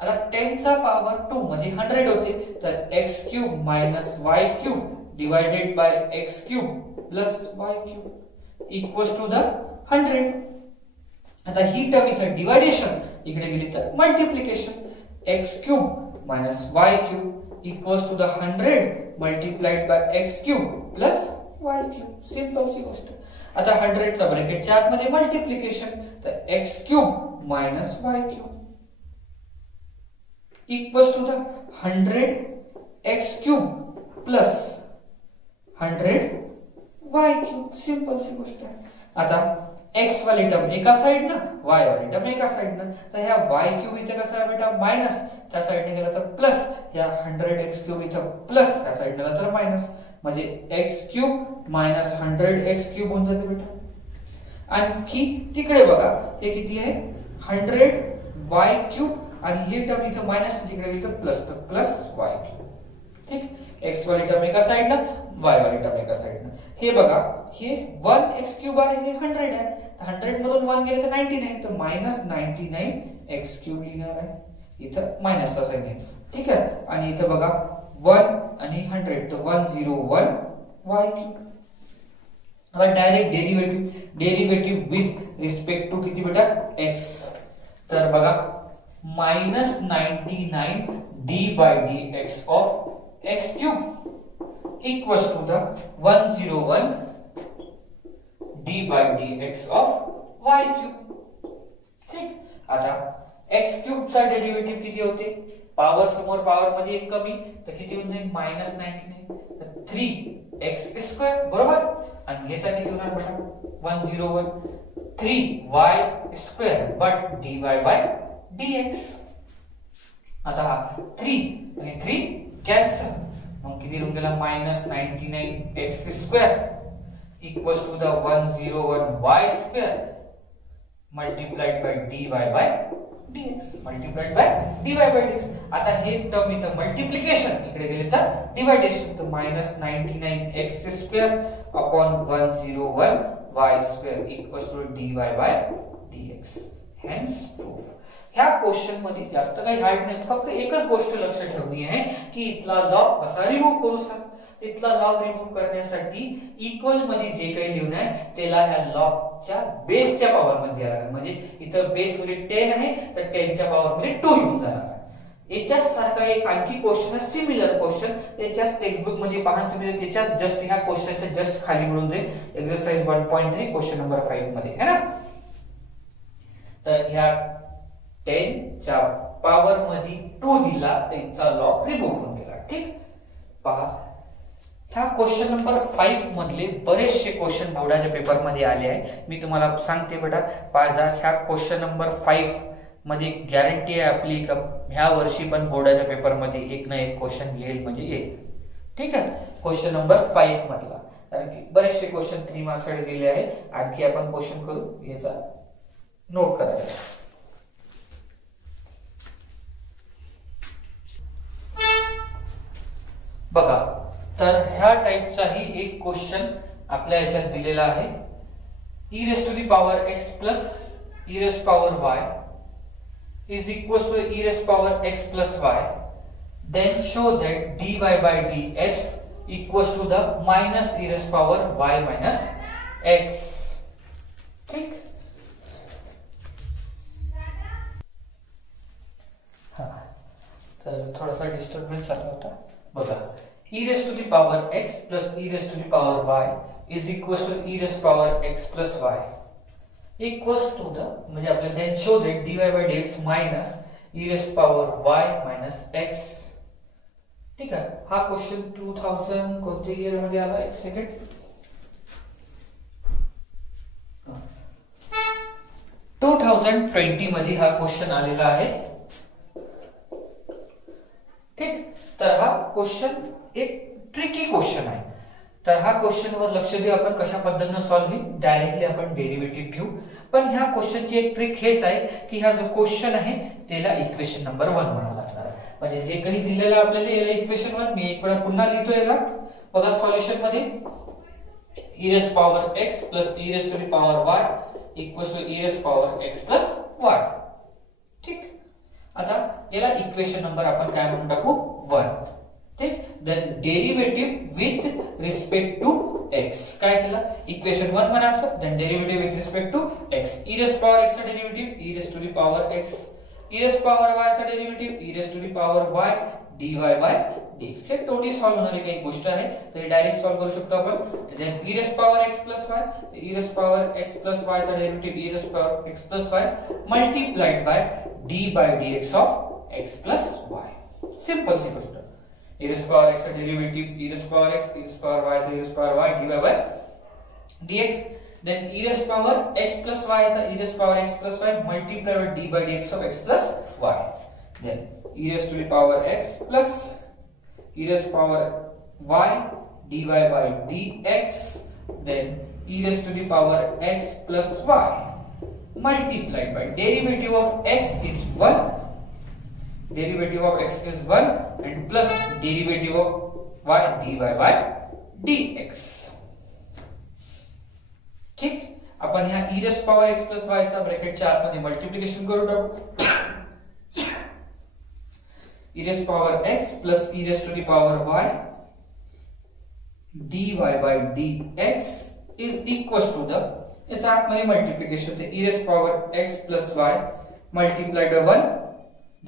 आता 10 चा पॉवर 2 म्हणजे 100 होते. तर x³ - y³ divided by x³ + y³ equals to the 100. आता ही टर्म इथे डिवायडेशन, इकडे गेली तर multiplication. x³ - y³ equals to the 100 multiplied by x³ + y³. Simple सी गोष्ट. आता 100 चा ब्रॅकेटच्या आतमध्ये मल्टिप्लिकेशन. तर x³ - y³ equals to the 100 x³ + 100 y³. Simple सी गोष्ट आहे. आता x वाली टर्म एका साइड ना, y वाली टर्म एका साइड ना. तर ह्या y³ इथे कसं आहे बेटा? मायनस. त्या साइडने गेला तर प्लस. ह्या 100 x³ इथे प्लस, त्या साइडने गेला तर मायनस. म्हणजे x³ - 100 x³ होऊन जाते बेटा. आणखी तिकडे बघा, हे किती आहे? 100 y³ आणि हे टर्म इथे मायनस, तिकडे गेली तर प्लस, तर प्लस y³. ठीक, x वाली टर्म एका साइड ना, y वाली टर्म एका साइड ना. हे बघा, हे 1 x³ आहे, हे 100 आहे. तर 100 मधून 1 गेले तर 99, तर -99 x³ लिहिणार आहे. इथं मायनसचा साइन आहे. ठीक आहे, आणि इथं बघा 1 आणि 100 तर 101 y³. आता direct derivative with respect to किती बेटा x. तर बघा -99 d/dx of x cube equals to the 101 d/dx of y cube. ठीक. आता x क्यूब चा डेरिव्हेटिव्ह किती होते, पॉवर समोर पॉवर मध्ये एक कमी तर किती होऊन जाईल -99 तर 3x² बरोबर. आणि याचा किती होणार बेटा 101 3y² बट dy/dx. आता 3 आणि 3 कॅन्सल मग किती होऊन गेला -99x² equals to the 101y² multiplied by dy/dx. आता हे टर्म इथं मल्टिप्लिकेशन इकडे गेले तर डिवायडेशन. तर -99x² upon 101y² equals to dy/dx. Hence proof. ह्या क्वेश्चन मध्ये जास्त काही हार्ड नाही, फक्त एकच गोष्ट लक्ष ठेवणी आहे की इथला लॉग कसा रिमूव्ह करू शकतो. इथला लॉग रिमूव्ह करण्यासाठी इक्वल मध्ये जे काही लिहून आहे त्याला ह्या लॉगच्या बेसच्या पॉवर मध्ये द्यायला लागेल. म्हणजे इथं बेस मध्ये 10 आहे तर 10 च्या पॉवर मध्ये 2 येऊन जाणार. याच्याच सारखा एक आणखी क्वेश्चन आहे, सिमिलर क्वेश्चन, त्याच्याच टेक्स्टबुक मध्ये पहा तुम्ही. त्याच्याच जस्ट ह्या क्वेश्चनच्या जस्ट खाली मिळून जाईल एक्सरसाइज 1.3 क्वेश्चन नंबर 5 मध्ये है ना. तर ह्या 10 च्या पॉवर मध्ये 2 दिला त्यांचा लॉग रिमूव्ह होऊन गेला. ठीक. पहा ह्या क्वेश्चन नंबर 5 मधले बरेचसे क्वेश्चन बोर्डाच्या पेपर मध्ये आले आहे. मी तुम्हाला सांगते बेटा पाजा ह्या क्वेश्चन नंबर 5 मध्ये गॅरंटी आहे आपली का ह्या वर्षी पण बोर्डाच्या पेपर मध्ये एक ना एक क्वेश्चन येईल म्हणजे येईल. ठीक आहे. क्वेश्चन नंबर 5 मधला कारण की बरेचसे क्वेश्चन 3 मार्क्स साठी दिले आहे. आणखी आपण क्वेश्चन करू, याचा नोट करायचा. बघा तर ह्या टाइपचाही एक क्वेश्चन आपल्या याच्यात दिलेला आहे. e⁻x plus e⁻y is equals to e⁻x plus y. Then show that dy/dx equals to the minus e⁻y minus x. ठीक. तर थोडासा डिस्टर्बन्स आला होता. बघा e⁻x plus e⁻y is equals to e⁻x plus y equals to the म्हणजे आपल्याला then show that dy/dx minus e⁻y minus x. ठीक आहे. हा क्वेश्चन 2000 कोणत्या इयर मध्ये आला, एक सेकंड. 2020 मध्ये हा क्वेश्चन आलेला आहे. ठीक. तर हा क्वेश्चन एक ट्रिकी क्वेश्चन आहे. तर हा क्वेश्चन वर लक्ष देऊ आपण कशा पद्धतीने सॉल्व्ह होईल. डायरेक्टली आपण डेरिव्हेटिव्ह घेऊ. पण ह्या क्वेश्चनची एक ट्रिक हेच आहे की हा जो क्वेश्चन आहे त्याला इक्वेशन नंबर 1 म्हणावं लागणार. म्हणजे जे काही दिलेलं आपल्याला याला इक्वेशन 1 मी एक वेळा पुन्हा लिहितो याला. बघा सॉल्युशन मध्ये e⁻x plus e⁻y equals to e⁻x plus y. ठीक. आता याला इक्वेशन नंबर आपण काय म्हणून टाकू 1. ठीक. Then derivative with respect to x काय केलं इक्वेशन 1 म्हणायचं. Then derivative with respect to x e⁻x चा डेरिव्हेटिव्ह e⁻x e⁻y चा डेरिव्हेटिव्ह e⁻y dy/dx. हे तोडी सॉल्व्ह होणारी काही गोष्ट आहे तर हे डायरेक्ट सॉल्व्ह करू शकतो आपण. Then e⁻x plus y e⁻x plus y चा derivative e⁻x plus y multiplied by d/dx of x plus y. Simple सी गोष्ट. e⁻x चा डेरिव्हेटिव्ह e⁻x e⁻y चा e⁻y dy/dx. then e⁻x plus y चा e⁻x plus y multiplied by d/dx of x plus y. then e⁻x plus e⁻y dy/dx. then e⁻x plus y multiplied by derivative of x is 1. Derivative of x is 1 and plus derivative of y dy/dx. ठीक. आपण ह्या e⁻x plus y चा ब्रॅकेटच्या आतमध्ये multiplication करू टाकू. e⁻x plus e⁻y dy/dx is equal to the, याचा आतमध्ये मल्टिप्लिकेशन होते e raised power x plus y multiplied by 1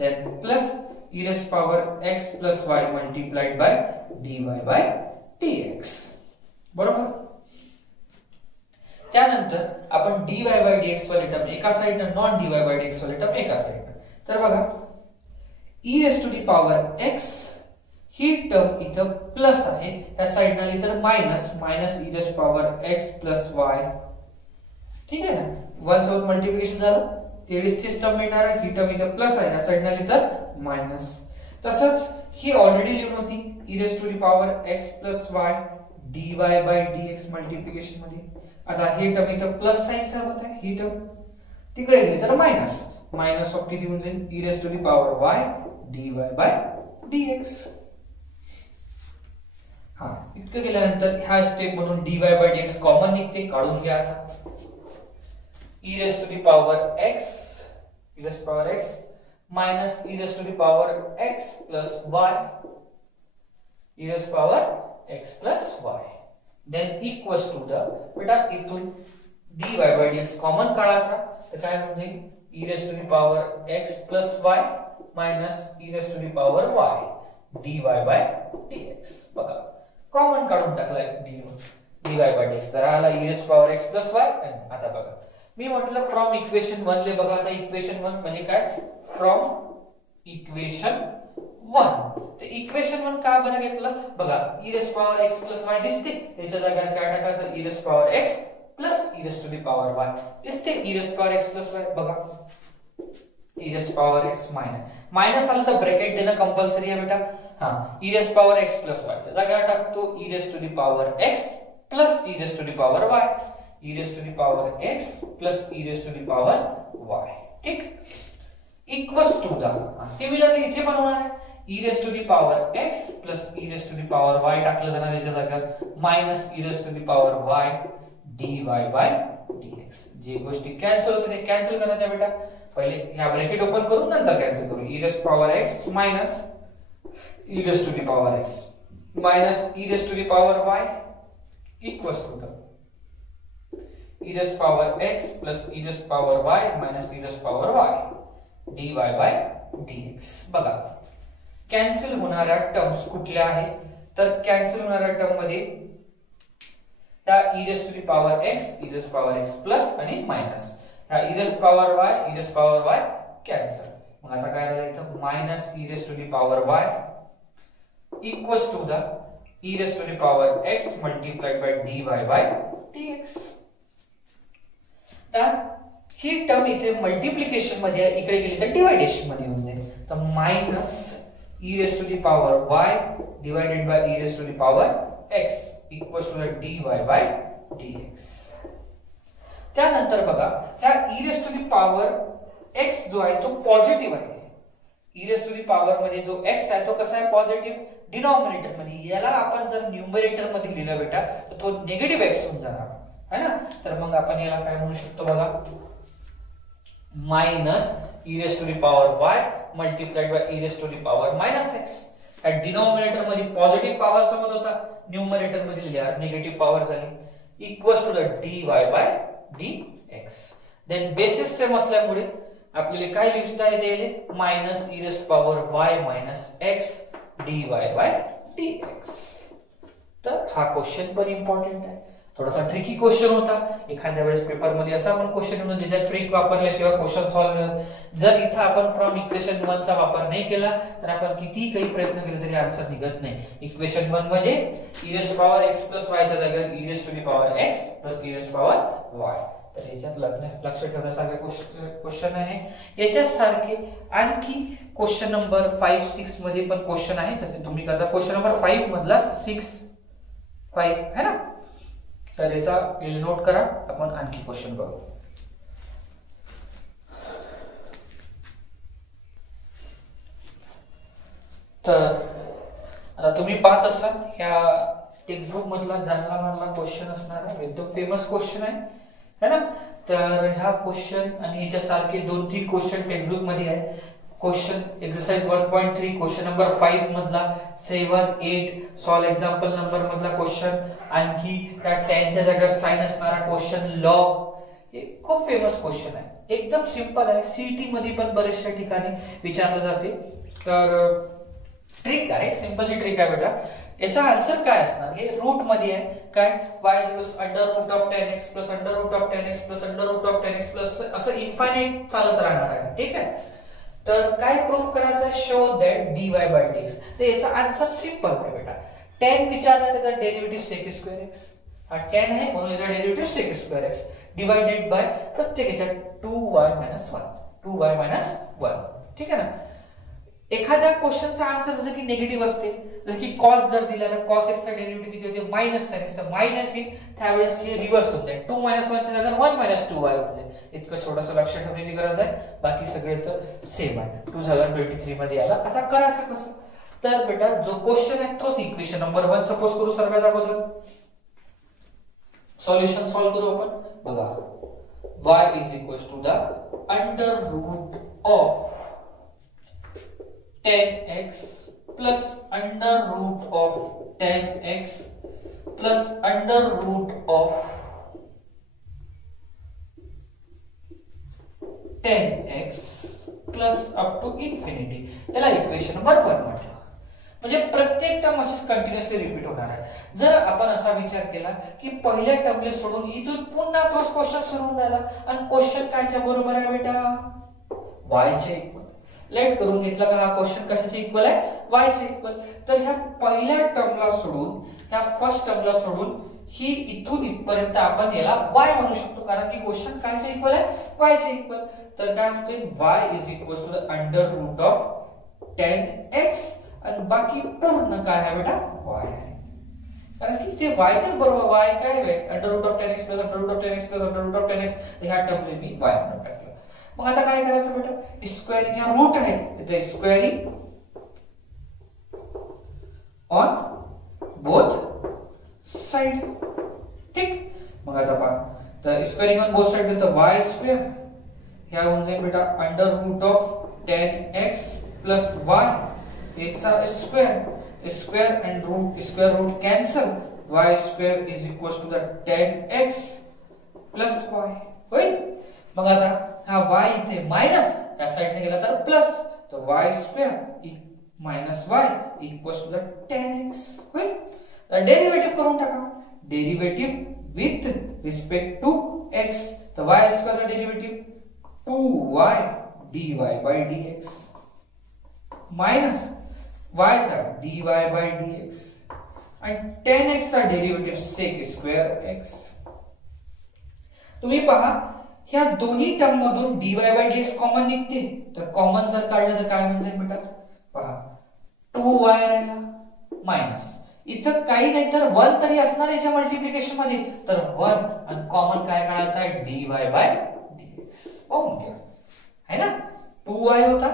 then plus e raised power x plus y multiplied by dy by dx. बरोबर. त्यानंतर आपण dy by dx वाली term एका साइडने, non dy by dx वाली term एका साइडने. तर बघा e raised to the power x he term इथं प्लस आहे, या साइडने आली तर minus e raised power x plus y. ठीक आहे ना, 1 सोबत मल्टिप्लिकेशन झालं तेवढीच तीच टर्म मिळणार आहे. ही टर्म इथं प्लस आहे, या साइडने आली तर माइनस. तसंच ही ऑलरेडी लिहून होती e raised to the power x plus y dy by dx multiplication मध्ये. आता ही टर्म इथं प्लस साइन सोबत आहे, ही टर्म तिकडे गेली तर माइनस ऑफ किती होऊन जाईल e raised to the power y dy by dx. हा, इतकं केल्यानंतर ह्या स्टेप मधून dy by dx कॉमन निघते, काढून घ्यायचा. e raised to the power x minus e raised to the power x plus y, e raised power x plus y, then equals to the, बेटा इथून dy by dx कॉमन काढायचा, तर काय होऊन जाईल e raised to the power x plus y minus e raised to the power y dy by dx. बघा common काढून टाकलाय dy by dx, तर आला e raised power x plus y. आता बघा मी म्हटलं फ्रॉम इक्वेशन 1 ले, बघा आता इक्वेशन 1 म्हणजे काय, फ्रॉम इक्वेशन 1. तर इक्वेशन 1 का बरं घेतलं, बघा e raised power x plus y दिसते, त्याच्या जागी काय टाकायचं e raised power x plus e raised to the power y दिसते. e raised power x plus y, बघा e raised power x minus आलं तर ब्रॅकेट देणं कंपल्सरी आहे बेटा. हां, e raised power x plus y च्या जागी टाकतो e raised to the power x plus e raised to the power y, e raised to the power x plus e raised to the power y. ठीक, equals to the, similarly इथे पण होणार आहे e raised to the power x plus e raised to the power y टाकलं जाणार याच्या जागी minus e raised to the power y dy by dx. जे गोष्टी कॅन्सल होते ते कॅन्सल करायच्या बेटा. पहिले ह्या ब्रॅकेट ओपन करू, नंतर कॅन्सल करू. e raised power x minus e raised to the power x minus e raised to the power y equals to the e raised power x plus e raised power y minus e raised power y dy by dx. बघा cancel होणाऱ्या terms कुठल्या आहेत, तर cancel होणाऱ्या term मध्ये त्या e raised to the power x, e raised power x plus आणि minus, ह्या e raised power y cancel. मग आता काय राहिलं इथं minus e raised to the power y equals to the e raised to the power x multiplied by dy by dx. तर ही term इथे multiplication मध्ये आहे, इकडे गेली तर डिवायडेशन मध्ये होऊन जाईल. तर minus e raised to the power y divided by e raised to the power x equals to dy by dx. त्यानंतर बघा ह्या e raised to the power x जो आहे तो पॉझिटिव्ह आहे. e raised to the power मध्ये जो x आहे तो कसा आहे, पॉझिटिव्ह डिनॉमिनेटर मध्ये. याला आपण जर न्यूमरेटर मध्ये लिहिलं बेटा तर तो निगेटिव्ह x होऊन जाणार है ना. तर मग आपण याला काय म्हणू शकतो बघा, minus e raised to the power y multiplied by e raised to the power minus x. या डिनॉमिनेटर मध्ये पॉझिटिव्ह पॉवर समज होता, न्यूमरेटर मध्ये लिहिल्यावर निगेटिव्ह पॉवर झाली, equals to the dy by dx. Then basis same असल्यामुळे आपल्याला काय लिहिता येते, minus e raised power y minus x dy by dx. तर हा क्वेश्चन पण इम्पॉर्टंट आहे, थोडासा ट्रिकी क्वेश्चन होता. एखाद्या वेळेस पेपर मध्ये असा पण क्वेश्चन होतो ज्याच्यात ट्रिक वापरल्याशिवाय क्वेश्चन सॉल्व्ह नाही होत. जर इथं आपण फ्रॉम इक्वेशन 1 चा वापर नाही केला तर आपण किती काही प्रयत्न केले तरी आन्सर निघत नाही. इक्वेशन 1 म्हणजे e raised power x plus y च्या जागेवर e raised to the power x plus e raised power y. तर याच्यात लक्ष ठेवण्यासारखे क्वेश्चन आहे. याच्यात सारखे आणखी क्वेश्चन नंबर 5 6 मध्ये पण क्वेश्चन आहे, तर तुम्ही करता क्वेश्चन नंबर 5 मधला 6 5 है ना. तर याचा नोट करा, आपण आणखी क्वेश्चन करू. तर आता तुम्ही पाहत असाल ह्या टेक्स्ट बुक मधला जानला मारला क्वेश्चन असणार आहे, एकदम फेमस क्वेश्चन आहे ना. तर ह्या क्वेश्चन आणि याच्या सारखे 2-3 क्वेश्चन टेक्स्ट बुक मध्ये आहे. क्वेश्चन एक्सरसाइज 1.3 क्वेश्चन नंबर 5 मधला 7 8 सॉल्व एक्झाम्पल नंबर मधला क्वेश्चन, आणखी त्या 10 च्या जागेवर साइन असणारा क्वेश्चन लॉग, हे खूप फेमस क्वेश्चन आहे, एकदम सिंपल आहे, सीईटी मध्ये पण बरेचशा ठिकाणी विचारले जाते. तर ट्रिक आहे, सिंपल ची ट्रिक आहे बेटा. याचा आन्सर काय असणार, हे रूट मध्ये आहे काय, y under root of 10x plus under root of 10x plus under root of 10x plus असं इन्फायनाइट चालत राहणार आहे. ठीक आहे, तर काय प्रूफ करायचं, show that dy by dx. तर याचा आन्सर सिंपल आहे बेटा. 10 विचारला, त्याचा डेरिव्हेटिव्ह sec स्क्वेअर x, हा 10 आहे म्हणून याचा derivative sec square x divided bye प्रत्येक याच्यात 2y 1. ठीक आहे ना. एखाद्या क्वेश्चनचा आन्सर जसं की निगेटिव्ह असते, जसं की cos जर दिला तर cos x चा डेरिव्हेटिव्ह किती होते, मायनस sin x, तर मायनस येईल, त्यावेळेस हे रिव्हर्स होत आहे, 2 - 1 च्या जागी 1 - 2y होते. इतकं छोटंसं लक्ष ठेवण्याची गरज आहे, बाकी सगळेच सेम आहे. 2023 मध्ये आला. आता करायचं कसं, तर बेटा जो क्वेश्चन आहे तोच इक्वेशन नंबर 1 सपोज करू. सर्वात अगोदर सॉल्युशन सॉल्व करू आपण. बघा, y = the under root of 10x plus under root of 10x plus under root of 10x plus up to infinity. याला इक्वेशन नंबर 1 म्हटलं. म्हणजे प्रत्येक टर्म अशीच कंटिन्युअसली रिपीट होणार आहे. जर आपण असा विचार केला की पहिल्या टर्मला सोडून इथून पुन्हा तोच क्वेश्चन सुरू होणार आणि क्वेश्चन कायच्या बरोबर आहे बेटा, y चे इक्वल. लेट करून घेतला का हा क्वेश्चन कशाचे इक्वल आहे, y चे इक्वल. तर ह्या पहिल्या टर्मला सोडून, ह्या फर्स्ट टर्मला सोडून ही इथून इथपर्यंत आपण याला y म्हणू शकतो, कारण की क्वेश्चन कायचे इक्वल आहे, y चे इक्वल. तर काय होते, y = the under root of 10x आणि बाकी पूर्ण काय आहे बेटा, y आहे, कारण की ते y चेच बरोबर, y काय आहे under root of 10x plus under root of 10x plus under root of 10x. ह्या टर्मला मी y म्हणून टाकलं. मग आता काय करायचं बेटा, स्क्वेअरिंग, या रूट आहे तर स्क्वेअरिंग ऑन बोथ साइड. ठीक, मग आता पहा, तर स्क्वेअरिंग ऑन बोथ साइड तर y स्क्वेअर, ह्या होऊन जाईल बेटा under root of 10x plus y, याचा square, square and root, square root cancel, y square = the 10x plus y होईल. मग आता हा y इथे मायनस या साइडने गेला तर प्लस, तर y square minus y = the 10x होईल. तर डेरिव्हेटिव्ह करून टाका, derivative with respect to x, तर y स्क्वेअर चा derivative 2y dy by dx minus y चा dy by dx आणि 10x चा डेरिव्हेटिव्ह sec स्क्वेअर x. तुम्ही पहा, ह्या दोन्ही टर्म मधून dy by dx कॉमन निघते, तर कॉमन जर काढलं तर काय होऊन जाईल बेटा, पहा 2y राहिला मायनस, इथं काही नाही तर 1 तरी असणार याच्या मल्टिप्लिकेशन मध्ये, तर 1 आणि कॉमन काय काढायचं आहे, dy by dx. होऊन गेला है ना, 2y होता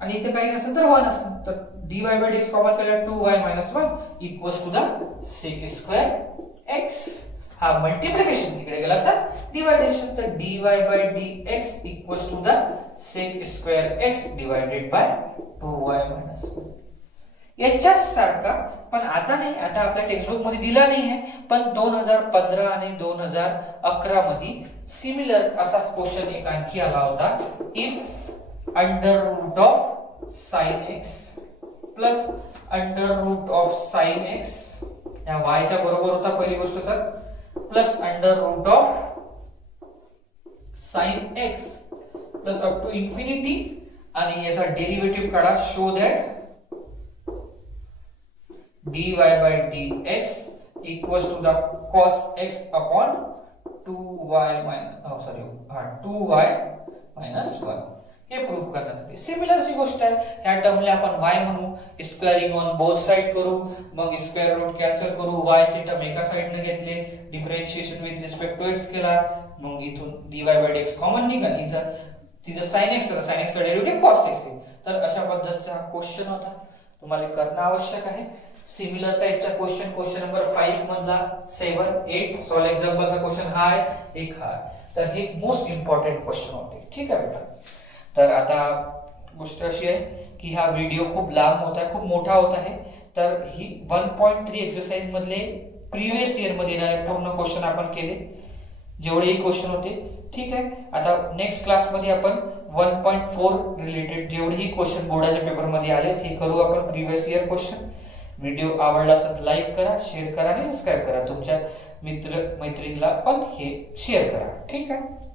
आणि इथे काही नसेल तर 1 असेल, तर dy by dx कॉमन केला 2y - 1 = the sec square x. हा मल्टिप्लिकेशन इकडे गेला तर डिवाइडेशन, तर dy by dx = the sec square x divided bye 2y - 1. याच्याच सारखा पण आता नाही, आता आपल्या टेक्स्टबुक मध्ये दिला नाही आहे, पण 2015 आणि 2011 मध्ये सिमिलर असाच क्वेश्चन एक आणखी आला होता. If under root of sin x plus under root of sin x, या y च्या बरोबर होता पहिली गोष्ट, तर plus under root of sin x plus up to infinity, आणि याचा डेरिव्हेटिव्ह काढा, show that dy by dx = the cos x upon 2y - 2y - 1. हे प्रूफ करण्यासाठी सिमिलर ची गोष्ट आहे. ह्या टर्मला आपण y म्हणू, स्क्वेअरिंग ऑन बोथ साइड करू, मग स्क्वेअर रूट कॅन्सल करू, y चे टर्म एका साइडने घेतले, differentiation with respect to x केला, मग इथून dy by dx कॉमन निघाला, इथं तिथे sin x चा डेरिव्हेटिव्ह cos x आहे. तर अशा पद्धतीचा क्वेश्चन होता, तुम्हाला करणं आवश्यक आहे. सिमिलर टाइपचा क्वेश्चन नंबर 5 मधला 7 8 सॉल्व एक्झाम्पलचा क्वेश्चन हा आहे, एक हा. तर हे मोस्ट इम्पॉर्टंट क्वेश्चन होते. ठीक आहे बेटा. तर आता गोष्ट अशी आहे की हा व्हिडिओ खूप लांब होत आहे, खूप मोठा होत आहे, तर ही 1.3 एक्सरसाइज मधले प्रिव्हियस इयर मध्ये येणारे पूर्ण क्वेश्चन आपण केले, जेवढेही क्वेश्चन होते. ठीक आहे, आता नेक्स्ट क्लासमध्ये आपण 1.4 रिलेटेड जेवढेही क्वेश्चन बोर्डाच्या पेपरमध्ये आले ते करू आपण, प्रिव्हियस इयर क्वेश्चन. व्हिडिओ आवडला असेल तर लाईक करा, शेअर करा आणि सबस्क्राईब करा. तुमच्या मित्र मैत्रिणीला पण हे शेअर करा. ठीक आहे.